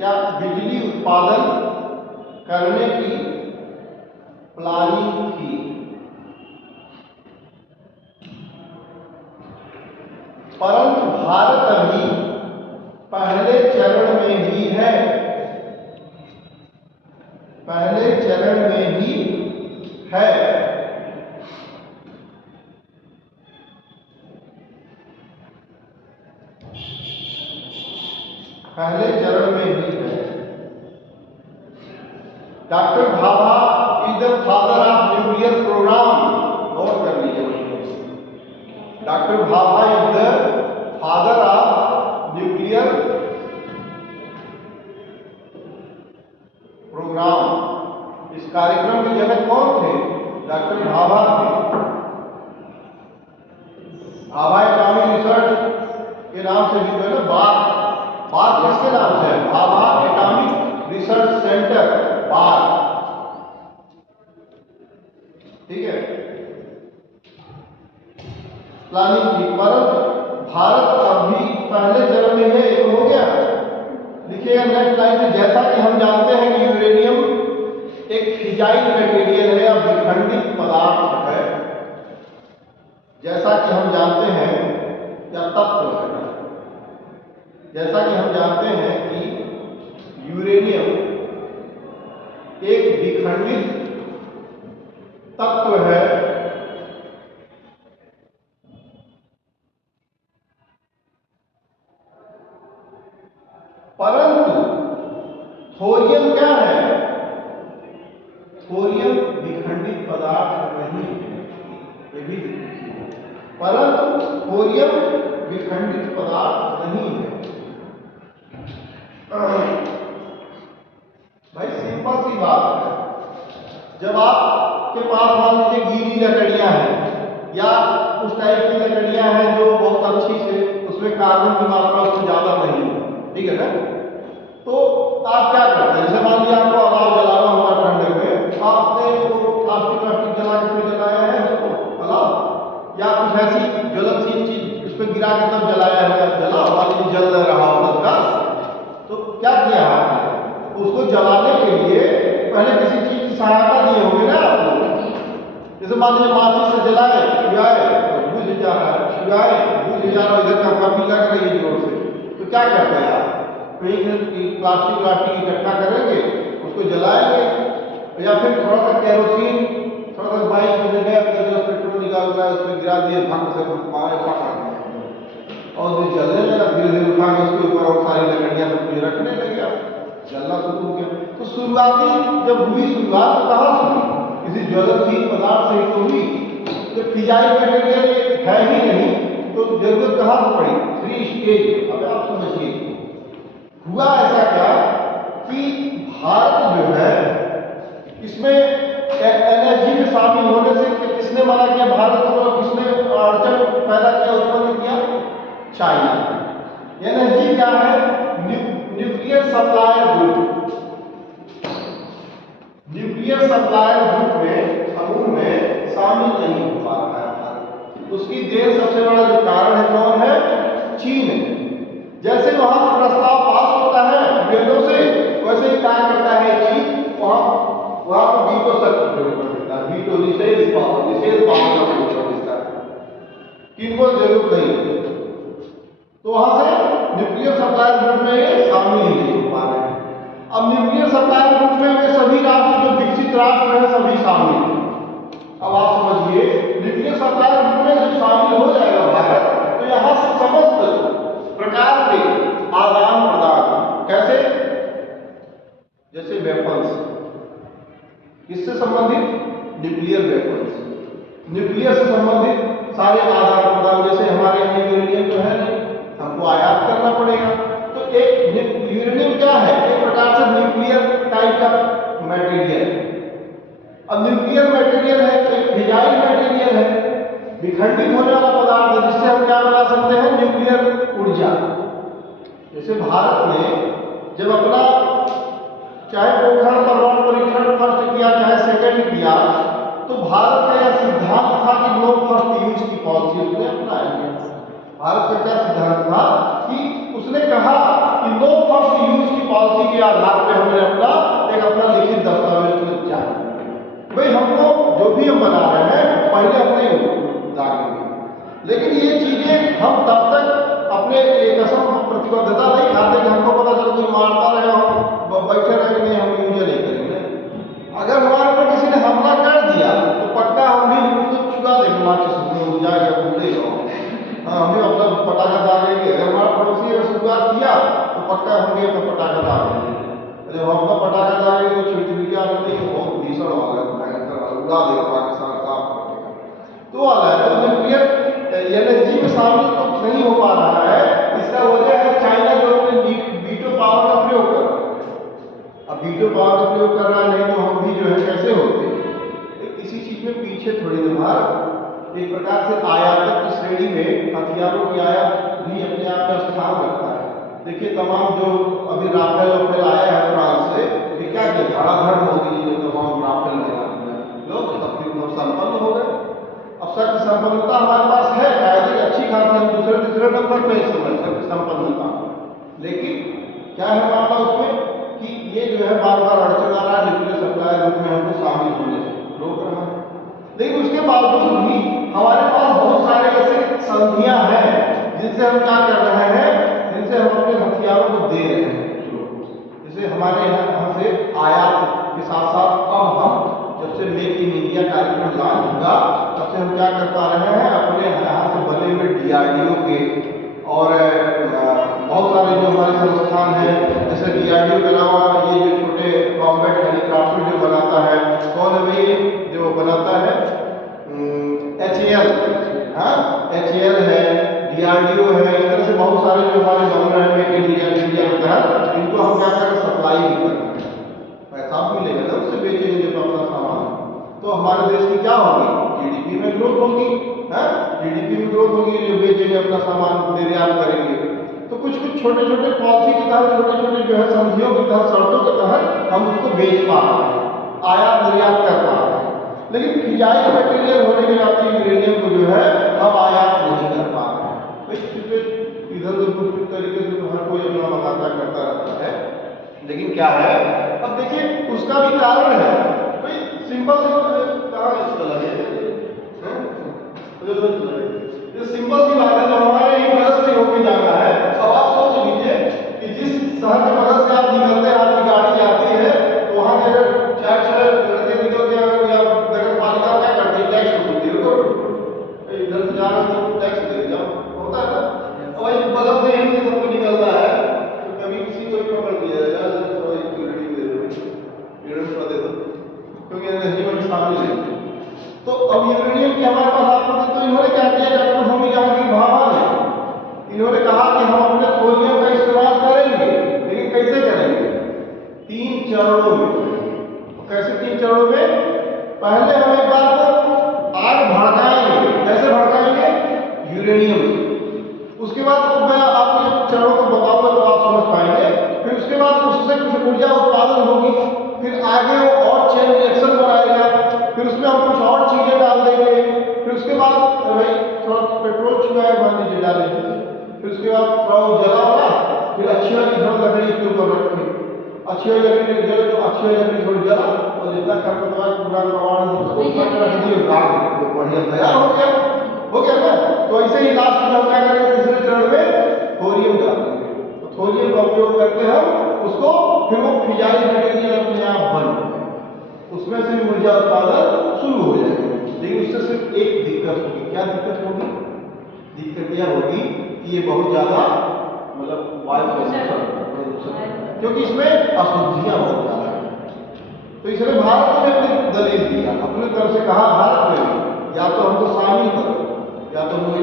या बिजली उत्पादन करने की प्लानिंग थी। परंतु भारत अभी पहले चरण में ही है, पहले चरण में ही है। पहले चरण में ही है। Doctor Bhabha is the father of nuclear program, note कर लीजिए। Doctor Bhabha is the father of nuclear program. इस कार्यक्रम के जनक कौन थे? डॉक्टर भाभा थे। भाभा एटॉमिक रिसर्च के नाम से भी जो है ना, बात किसके नाम से है? भाभा एटॉमिक रिसर्च सेंटर, बात, ठीक है। प्लानिंग की, परंतु भारत अभी पहले चरण में है। एक हो गया, देखिएगा नेक्स्ट लाइन में, जैसा कि हम जानते हैं कि यूरेनियम एक फिजाइल मटेरियल है या विखंडित पदार्थ है। जैसा कि हम जानते हैं, या तत्व है, जैसा कि हम जानते हैं कि यूरेनियम एक विखंडित तत्व है, परंतु थोरियम क्या है? थोरियम विखंडित पदार्थ नहीं है, ये भी, परंतु थोरियम विखंडित पदार्थ नहीं है। भाई सिंपल सी बात है, जब आपके पास मान लीजिए गीली लकड़ियां हैं या उस टाइप की लकड़ियां हैं जो बहुत अच्छी से, उसमें कार्बन की मात्रा उससे ज्यादा नहीं है, ठीक है ना, तो आप क्या करते हैं? जैसे मान लीजिए आपको अलाव जलाना होगा ठंडे में, आपने वो प्लास्टिक जला के जलाया है उसको अलाव, या कुछ ऐसी ज्वलनशील चीज उस पर गिरा के तब जलाया है, जला, मान लीजिए जल रहा होगा, तो क्या किया आपने? उसको जलाने के लिए पहले किसी चीज की सहायता दिए होंगे ना आप लोग। जैसे मान लीजिए माचिस से जलाए, छुआए तो बुझ जा रहा है, छुआए बुझ जा रहा है, इधर का कभी लग रही है जोर से, तो क्या करते हैं आप? प्लास्टिक इकट्ठा करेंगे, उसको जलाएंगे, या फिर थोड़ा सा केरोसिन, थोड़ा सा बाइक में जगह जो पेट्रोल निकाल रहा है उसमें गिरा दिए, भंग से मारे पकड़ और जो जलने लगा, धीरे धीरे उठा के उसके ऊपर और सारी लकड़ियां सब कुछ रखने लगे, जलना शुरू हो गया। तो शुरुआती जब हुई शुरुआत तो कहाँ से हुई? किसी ज्वलनशील पदार्थ से ही तो हुई। जब फिजाइल मटेरियल है ही नहीं तो जरूरत कहाँ से पड़ी? 3 स्टेज। अब आप समझिए, हुआ ऐसा क्या कि भारत जो है इसमें एनर्जी में शामिल होने से किसने मना किया? भारत को किसने अड़चन पैदा किया, उत्पन्न किया? चाइना। एनर्जी क्या है? Nuclear supplier group. Nuclear supplier group में, समूह में शामिल नहीं हो पा रहा है भारत। उसकी देर सबसे बड़ा जो कारण है कौन है? चीन है। जैसे वहां से प्रस्ताव पास होता है यूएनओ से, वैसे ही क्या करता है चीन, वहां पर वीटो शक्ति प्रयोग कर देता है, वीटो निषेध पावर का प्रयोग कर देता है, किनको जरूरत नहीं। तो वहां से न्यूक्लियर सप्लायर ग्रुप में ये शामिल ही नहीं हो पा रहे हैं। अब न्यूक्लियर सप्लायर ग्रुप में वे सभी राष्ट्र जो विकसित राष्ट्र हैं सभी शामिल हैं। अब आप समझिए, न्यूक्लियर सप्लायर ग्रुप में जब शामिल हो जाएगा भारत, तो यहां से समस्त प्रकार के आदान प्रदान, कैसे? जैसे वेपन्स, किससे संबंधित? न्यूक्लियर वेपन्स, न्यूक्लियर से संबंधित सारे आदान प्रदान। जैसे हमारे यहाँ यूरेनियम तो है नहीं, हमको आयात करना पड़ेगा। तो एक यूरेनियम क्या है? एक प्रकार से न्यूक्लियर टाइप का मटेरियल। अब न्यूक्लियर मटेरियल है, एक फिजाइल मटेरियल है, विखंडित होने वाला पदार्थ है, जिससे हम क्या बना सकते हैं? न्यूक्लियर ऊर्जा। जैसे भारत ने जब अपना चाहे पोखरण परमाणु परीक्षण किया तो भारत का यह सिद्धांत था कि नो फर्स्ट यूज की पॉलिसी उसने अपनाई। भारत का क्या सिद्धांत था कि उसने कहा कि नो फर्स्ट यूज की पॉलिसी के आधार पर हमें अपना लिखित दस्तावेज चाहिए। भाई हमको जो भी हम बना रहे हैं पहले अपने दागेंगे, लेकिन ये चीजें हम तब तक अपने कसम प्रतिबद्धता नहीं खाते कि हमको पता चल कोई मारता रहे हम बैठे रहे नहीं, हम यूज नहीं करेंगे। अगर हमारे ऊपर किसी ने हमला कर दिया तो पक्का हम भी उसको छुड़ा देंगे, माचिस हो जाए या भूले जाओ, हम भी अपना पटाखा दागेंगे। अगर हमारा पड़ोसी ने शुरुआत किया तो पक्का हम भी अपना पटाखा दागेंगे। जब हम अपना पटाखा दागेंगे तो छिड़छिड़िया नहीं, बहुत भीषण वाला भयंकर वाला उड़ा देगा, पाकिस्तान साफ कर देगा तो वाला है। तो न्यूक्लियर एनर्जी में शामिल तो नहीं हो पा रहा है। इसका वजह है चाइना जो अपने वीटो पावर का प्रयोग कर रहा है। अब वीटो पावर का प्रयोग कर रहा है, नहीं तो हम भी जो है कैसे होते किसी चीज में पीछे थोड़ी ना। भारत एक प्रकार से आयातक की श्रेणी में हथियारों की आयात भी अपने आप का स्थान रखता है। देखिए तमाम जो अभी राफेल आया है फ्रांस से, ये क्या किया, धड़ाधड़ मोदी जी ने तमाम राफेल लगा दिया, लोग सब संपन्न हो गए। अब शक्ति संपन्नता हमारे पास है, कायदे अच्छी खासी, हम दूसरे तीसरे नंबर पे इस समय शक्ति संपन्नता। लेकिन क्या है मामला उसमें कि ये जो है बार बार अड़चन आ रहा है, न्यूक्लियर सप्लाई रूप में हमको शामिल होने से रोक रहा है। लेकिन उसके बावजूद भी हमारे पास बहुत सारे ऐसे संधियां हैं जिनसे हम क्या कर रहे हैं, जिनसे हम अपने हथियारों को दे रहे हैं। जैसे हमारे यहाँ से आयात के साथ साथ अब हम जब से मेक इन इंडिया कार्यक्रम लॉन्च हुआ तब से हम क्या कर पा रहे हैं, अपने यहाँ से बने हुए DRDO के और बहुत सारे जो हमारे संस्थान हैं, जैसे DRDO के अलावा ये जो छोटे कॉम्बैट हेलीकॉप्टर जो बनाता है, कौन है भाई जो बनाता है, HAL, हाँ HAL है, DRDO है, इस तरह से बहुत सारे जो हमारे बन रहे हैं मेक इन इंडिया के तहत, इनको हम क्या करें, सप्लाई भी करें, पैसा भी लेंगे ना, उससे बेचेंगे जब अपना सामान, तो हमारे देश की क्या होगी, GDP में ग्रोथ होगी, है GDP में ग्रोथ होगी, जो बेचेंगे अपना सामान निर्यात करेंगे। तो कुछ छोटे छोटे पॉलिसी के तहत, छोटे छोटे जो है संधियों के तहत, शर्तों के तहत हम उसको बेच पा रहे हैं, आयात निर्यात कर पा रहे हैं। लेकिन फिजाइल मटेरियल होने के नाते यूरेनियम को जो है हम आयात नहीं कर पा रहे हैं। इधर उधर तरीके से हर कोई अपना मंगाता करता रहता है, लेकिन क्या है, अब देखिए उसका भी कारण है। भाई सिंपल कहाँ चला गया, ये सिंपल सी बात है, जो हमारे ही मदद से होके जाना है। अब आप सोच लीजिए कि जिस शहर के मदद से आप निकलते हैं, आपकी गाड़ी जाती है तो वहाँ के अगर 4-6 लड़के निकलते हैं या नगर पालिका क्या करते हैं, टैक्स वसूलती है, तो इधर से जा रहे हो तो टैक्स दे जाओ, होता है ना। वही बगल से यहीं से सबको निकलता है, तो कभी किसी को पकड़ दिया जाए थोड़ा दे दो, क्योंकि एनर्जी में शामिल है। तो अब यूरेनियम की हमारे पास आपूर्ति, तो इन्होंने क्या किया, डॉक्टर होमी जहांगीर भाभा ने, इन्होंने कहा कि हम अपने थोरियम का इस्तेमाल करेंगे, लेकिन कैसे करेंगे, 3 चरणों में। कैसे 3 चरणों में, पहले हम एक बार आग भड़काएंगे, कैसे भड़काएंगे, यूरेनियम से। उसके बाद मैं आपको चरणों को बताऊंगा तो आप समझ पाएंगे। फिर उसके बाद उससे कुछ ऊर्जा उत्पादन होगी, फिर आगे वो और चेन रिएक्शन बनाएगा, फिर उसमें हम कुछ और चीजें डाल देंगे, फिर उसके बाद भाई थोड़ा पेट्रोल छुआए मान लीजिए डाले, फिर उसके बाद थोड़ा जला होगा, फिर अच्छी वाली लकड़ी के ऊपर रखें, अच्छी वाली लकड़ी जले तो अच्छी वाली लकड़ी थोड़ी जला, और जितना खरपतवार पूरा कवाड़ उसको रख दिए, बढ़िया तैयार हो गया ना। तो ऐसे ही लास्ट में हम क्या करेंगे, तीसरे चरण में थोरियम डालेंगे, तो थोरियम का उपयोग करके हम उसको, फिर वो फिजाइल मटेरियल अपने आप बन जाए, उसमें से ऊर्जा उत्पादन शुरू हो जाएगा। लेकिन उससे सिर्फ एक दिक्कत होगी, क्या दिक्कत होगी, दिक्कत यह होगी कि ये बहुत ज्यादा मतलब वायु प्रदूषण, क्योंकि इसमें अशुद्धियां बहुत ज्यादा है। तो इसलिए भारत ने अपनी दलील दिया, अपने तरफ से कहा भारत में या तो हमको शामिल करो, या तो वही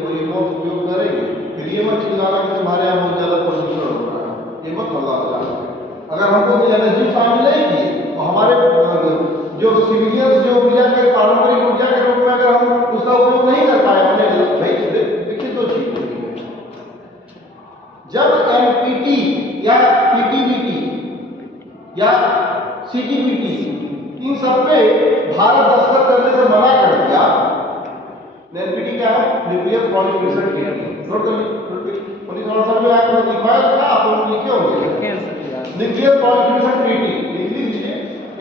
थोड़ी बहुत उपयोग करेंगे, फिर ये मत चिल्लाना कि तुम्हारे यहाँ बहुत ज्यादा प्रदूषण हो रहा है, ये मत हल्ला हो। अगर हमको एनर्जी शामिल नहीं की तो हमारे जो सिविलियंस जो ऊर्जा के पारंपरिक ऊर्जा के रूप में अगर हम उसका उपयोग नहीं कर पाए अपने, देखिए 2 चीज होती है। जब NPT या PTBT या CTBT इन सब पे भारत दस्तखत करने से मना कर दिया। एनपीटी क्या है? Nuclear proliferation treaty. नोट कर लीजिए, 1968 में एक्ट में लिखवाया था, आप लोग लिखे होंगे। न्यूक्लियर प्रोलिफरेशन ट्रीटी लिख लीजिए।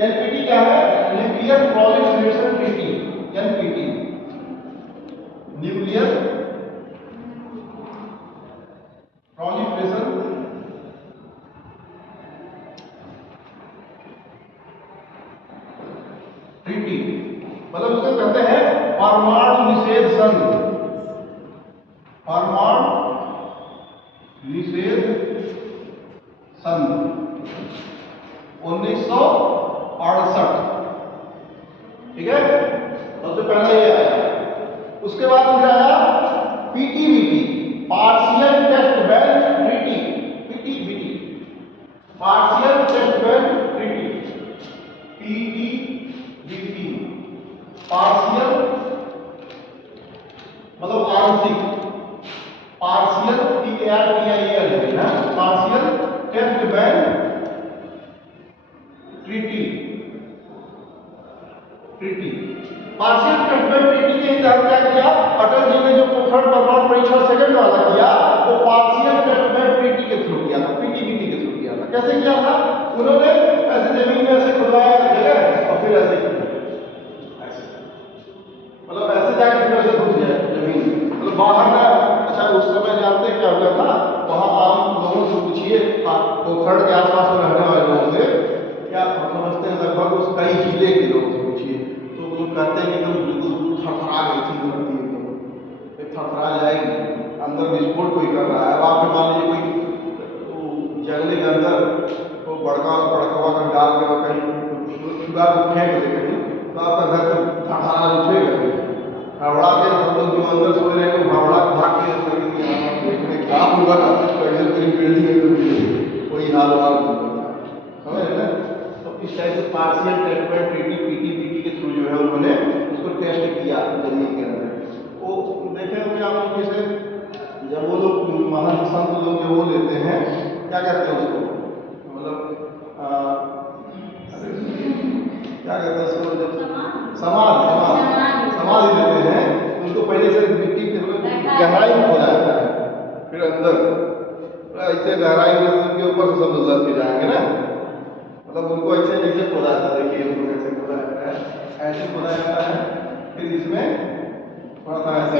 एनपीटी क्या है? Nuclear proliferation treaty, NPT, nuclear proliferation treaty, मतलब उसको कहते हैं परमाणु निषेध संधि, परमाणु निषेध संधि 1968। ठीक है, सबसे पहले ये आया। उसके बाद फिर आया पीटीबीटी, partial test bed treaty, पीटीबीटी, partial test bed treaty, पीटीबीटी, partial मतलब आंशिक, पार्शियल PARTIAL है ना, partial test bed treaty, treaty, partial test bed treaty के तहत क्या किया? अटल जी ने जो पोखरण परमाणु परीक्षण सेकंड वाला किया वो पार्शियल टेस्ट बेड ट्रीटी के थ्रू किया था, पीटीबीटी के थ्रू किया था। कैसे किया था? उन्होंने ऐसे जमीन में ऐसे खुदवाया जगह और फिर ऐसे मतलब ऐसे जाके फिर ऐसे घुस गया जमीन, मतलब बाहर ना। अच्छा, उस समय जानते क्या हुआ था? वहां आम लोगों से पूछिए, पोखरण के आसपास में रहने वाले लोगों से, क्या समझते हैं? लगभग उस कई जिले के लोगों से पूछिए तो वो कहते हैं कि एकदम बिल्कुल थरथरा गई थी धरती, एकदम थरथरा जाएगी, अंदर विस्फोट कोई कर रहा है। अब आप मान लीजिए कोई जंगले के अंदर वो बड़का बड़कवा कर डाल के और कहीं चुरा को फेंक दे कहीं, तो आपका घर तो थरथरा उठेगा, हड़बड़ा के हम लोग जो अंदर सोए रहे हैं हड़बड़ा भाग के देखने क्या होगा ना, कैसे पूरी बिल्डिंग एकदम वही हाल हुआ, समझ रहे ना? तो इस टाइप से पार्शियल टेस्ट बेड ट्रीटी, पीटीबीटी के थ्रू जो है उन्होंने उसको टेस्ट किया जमीन के अंदर। वो देखे होंगे आप लोग, जैसे जब वो लोग महान संत लोग जो वो लेते हैं, क्या कहते हैं उसको, मतलब क्या कहते हैं उसको, जब समाधि देते हैं उनको पहले से मिट्टी के गहराई में खोदा जाता है, फिर अंदर ऐसे गहराई में उनके ऊपर से सब लग के जाएंगे ना, मतलब उनको ऐसे नीचे खोदा जाता है। देखिए उनको ऐसे खोदा जाता है, ऐसे खोदा जाता है, फिर इसमें थोड़ा सा ऐसे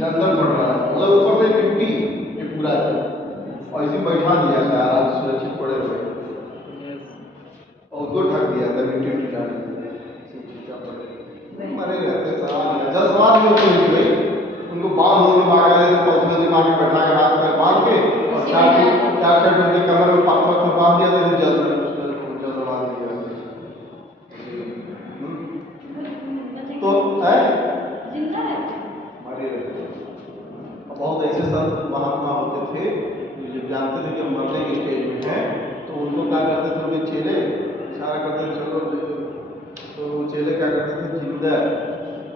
अंदर पड़ रहा है, मतलब ऊपर से मिट्टी ये पूरा है और इसी बैठा दिया जाता है आराम सुरक्षित पड़े हुए और उसको ढक दिया जाता है मिट्टी डाल मरे रहते सवाल है। जब सवाल में उनको बांध होने मांगा पौधे दिमाग में बैठा के हाथ में बांध के और चार उनकी कमर में पत्थर से बांध दिया तो जल बांध दिया तो है मरे रहते। बहुत ऐसे संत महात्मा होते थे जो जानते थे कि हम मरने के स्टेज में हैं, तो उनको क्या करते थे, उनके चेले इशारा करते थे चलो, तो वो चेले क्या करते थे, जिंदा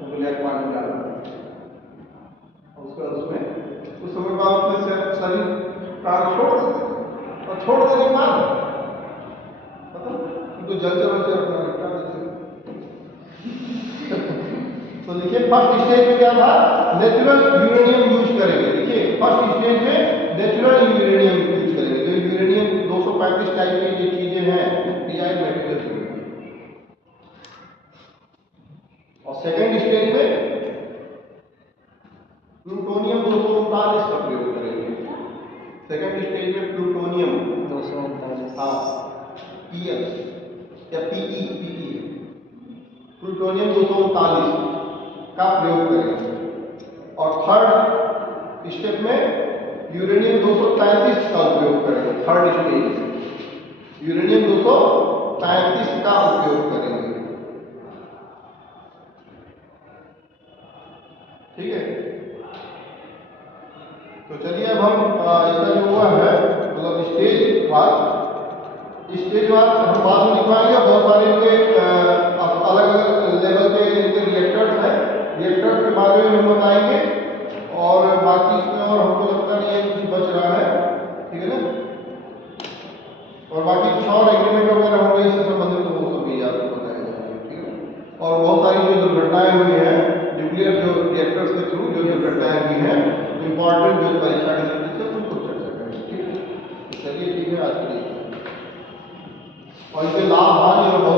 उंगलियां पानी डालते थे और उसके बाद उसमें कुछ समय बाद अपने शरीर प्राण छोड़ देते थे और छोड़ देने के बाद मतलब उनको जल अपना निपटा देते। तो देखिए फर्स्ट स्टेज में क्या था, नेचुरल यूरेनियम यूज करेंगे। देखिए फर्स्ट स्टेज में नेचुरल यूरेनियम यूज करेंगे, जो यूरेनियम 235 टाइप की जो चीजें हैं डिजाइन मटेरियल। और सेकेंड स्टेज में प्लूटोनियम 239 का प्रयोग करेंगे। सेकेंड स्टेज में प्लूटोनियम 239, हाँ पीएफ या पीई, प्लूटोनियम 239 का प्रयोग करेंगे। और थर्ड स्टेप में यूरेनियम 233 का उपयोग करेंगे। थर्ड स्टेज यूरेनियम 233 का उपयोग करेंगे। ठीक है, तो चलिए अब हम इसका जो हुआ है मतलब स्टेज वार हम बाद में दिखाएंगे। बहुत सारे इनके अलग अलग लेवल के इनके रिएक्टर्स हैं, रिएक्टर्स के बारे में हम बताएंगे और बाकी इसमें और हमको लगता नहीं है कुछ बच रहा है, ठीक है ना। और बाकी कुछ और एग्रीमेंट वगैरह होंगे इससे संबंधित, तो वो सब भी आपको और इसके लाभ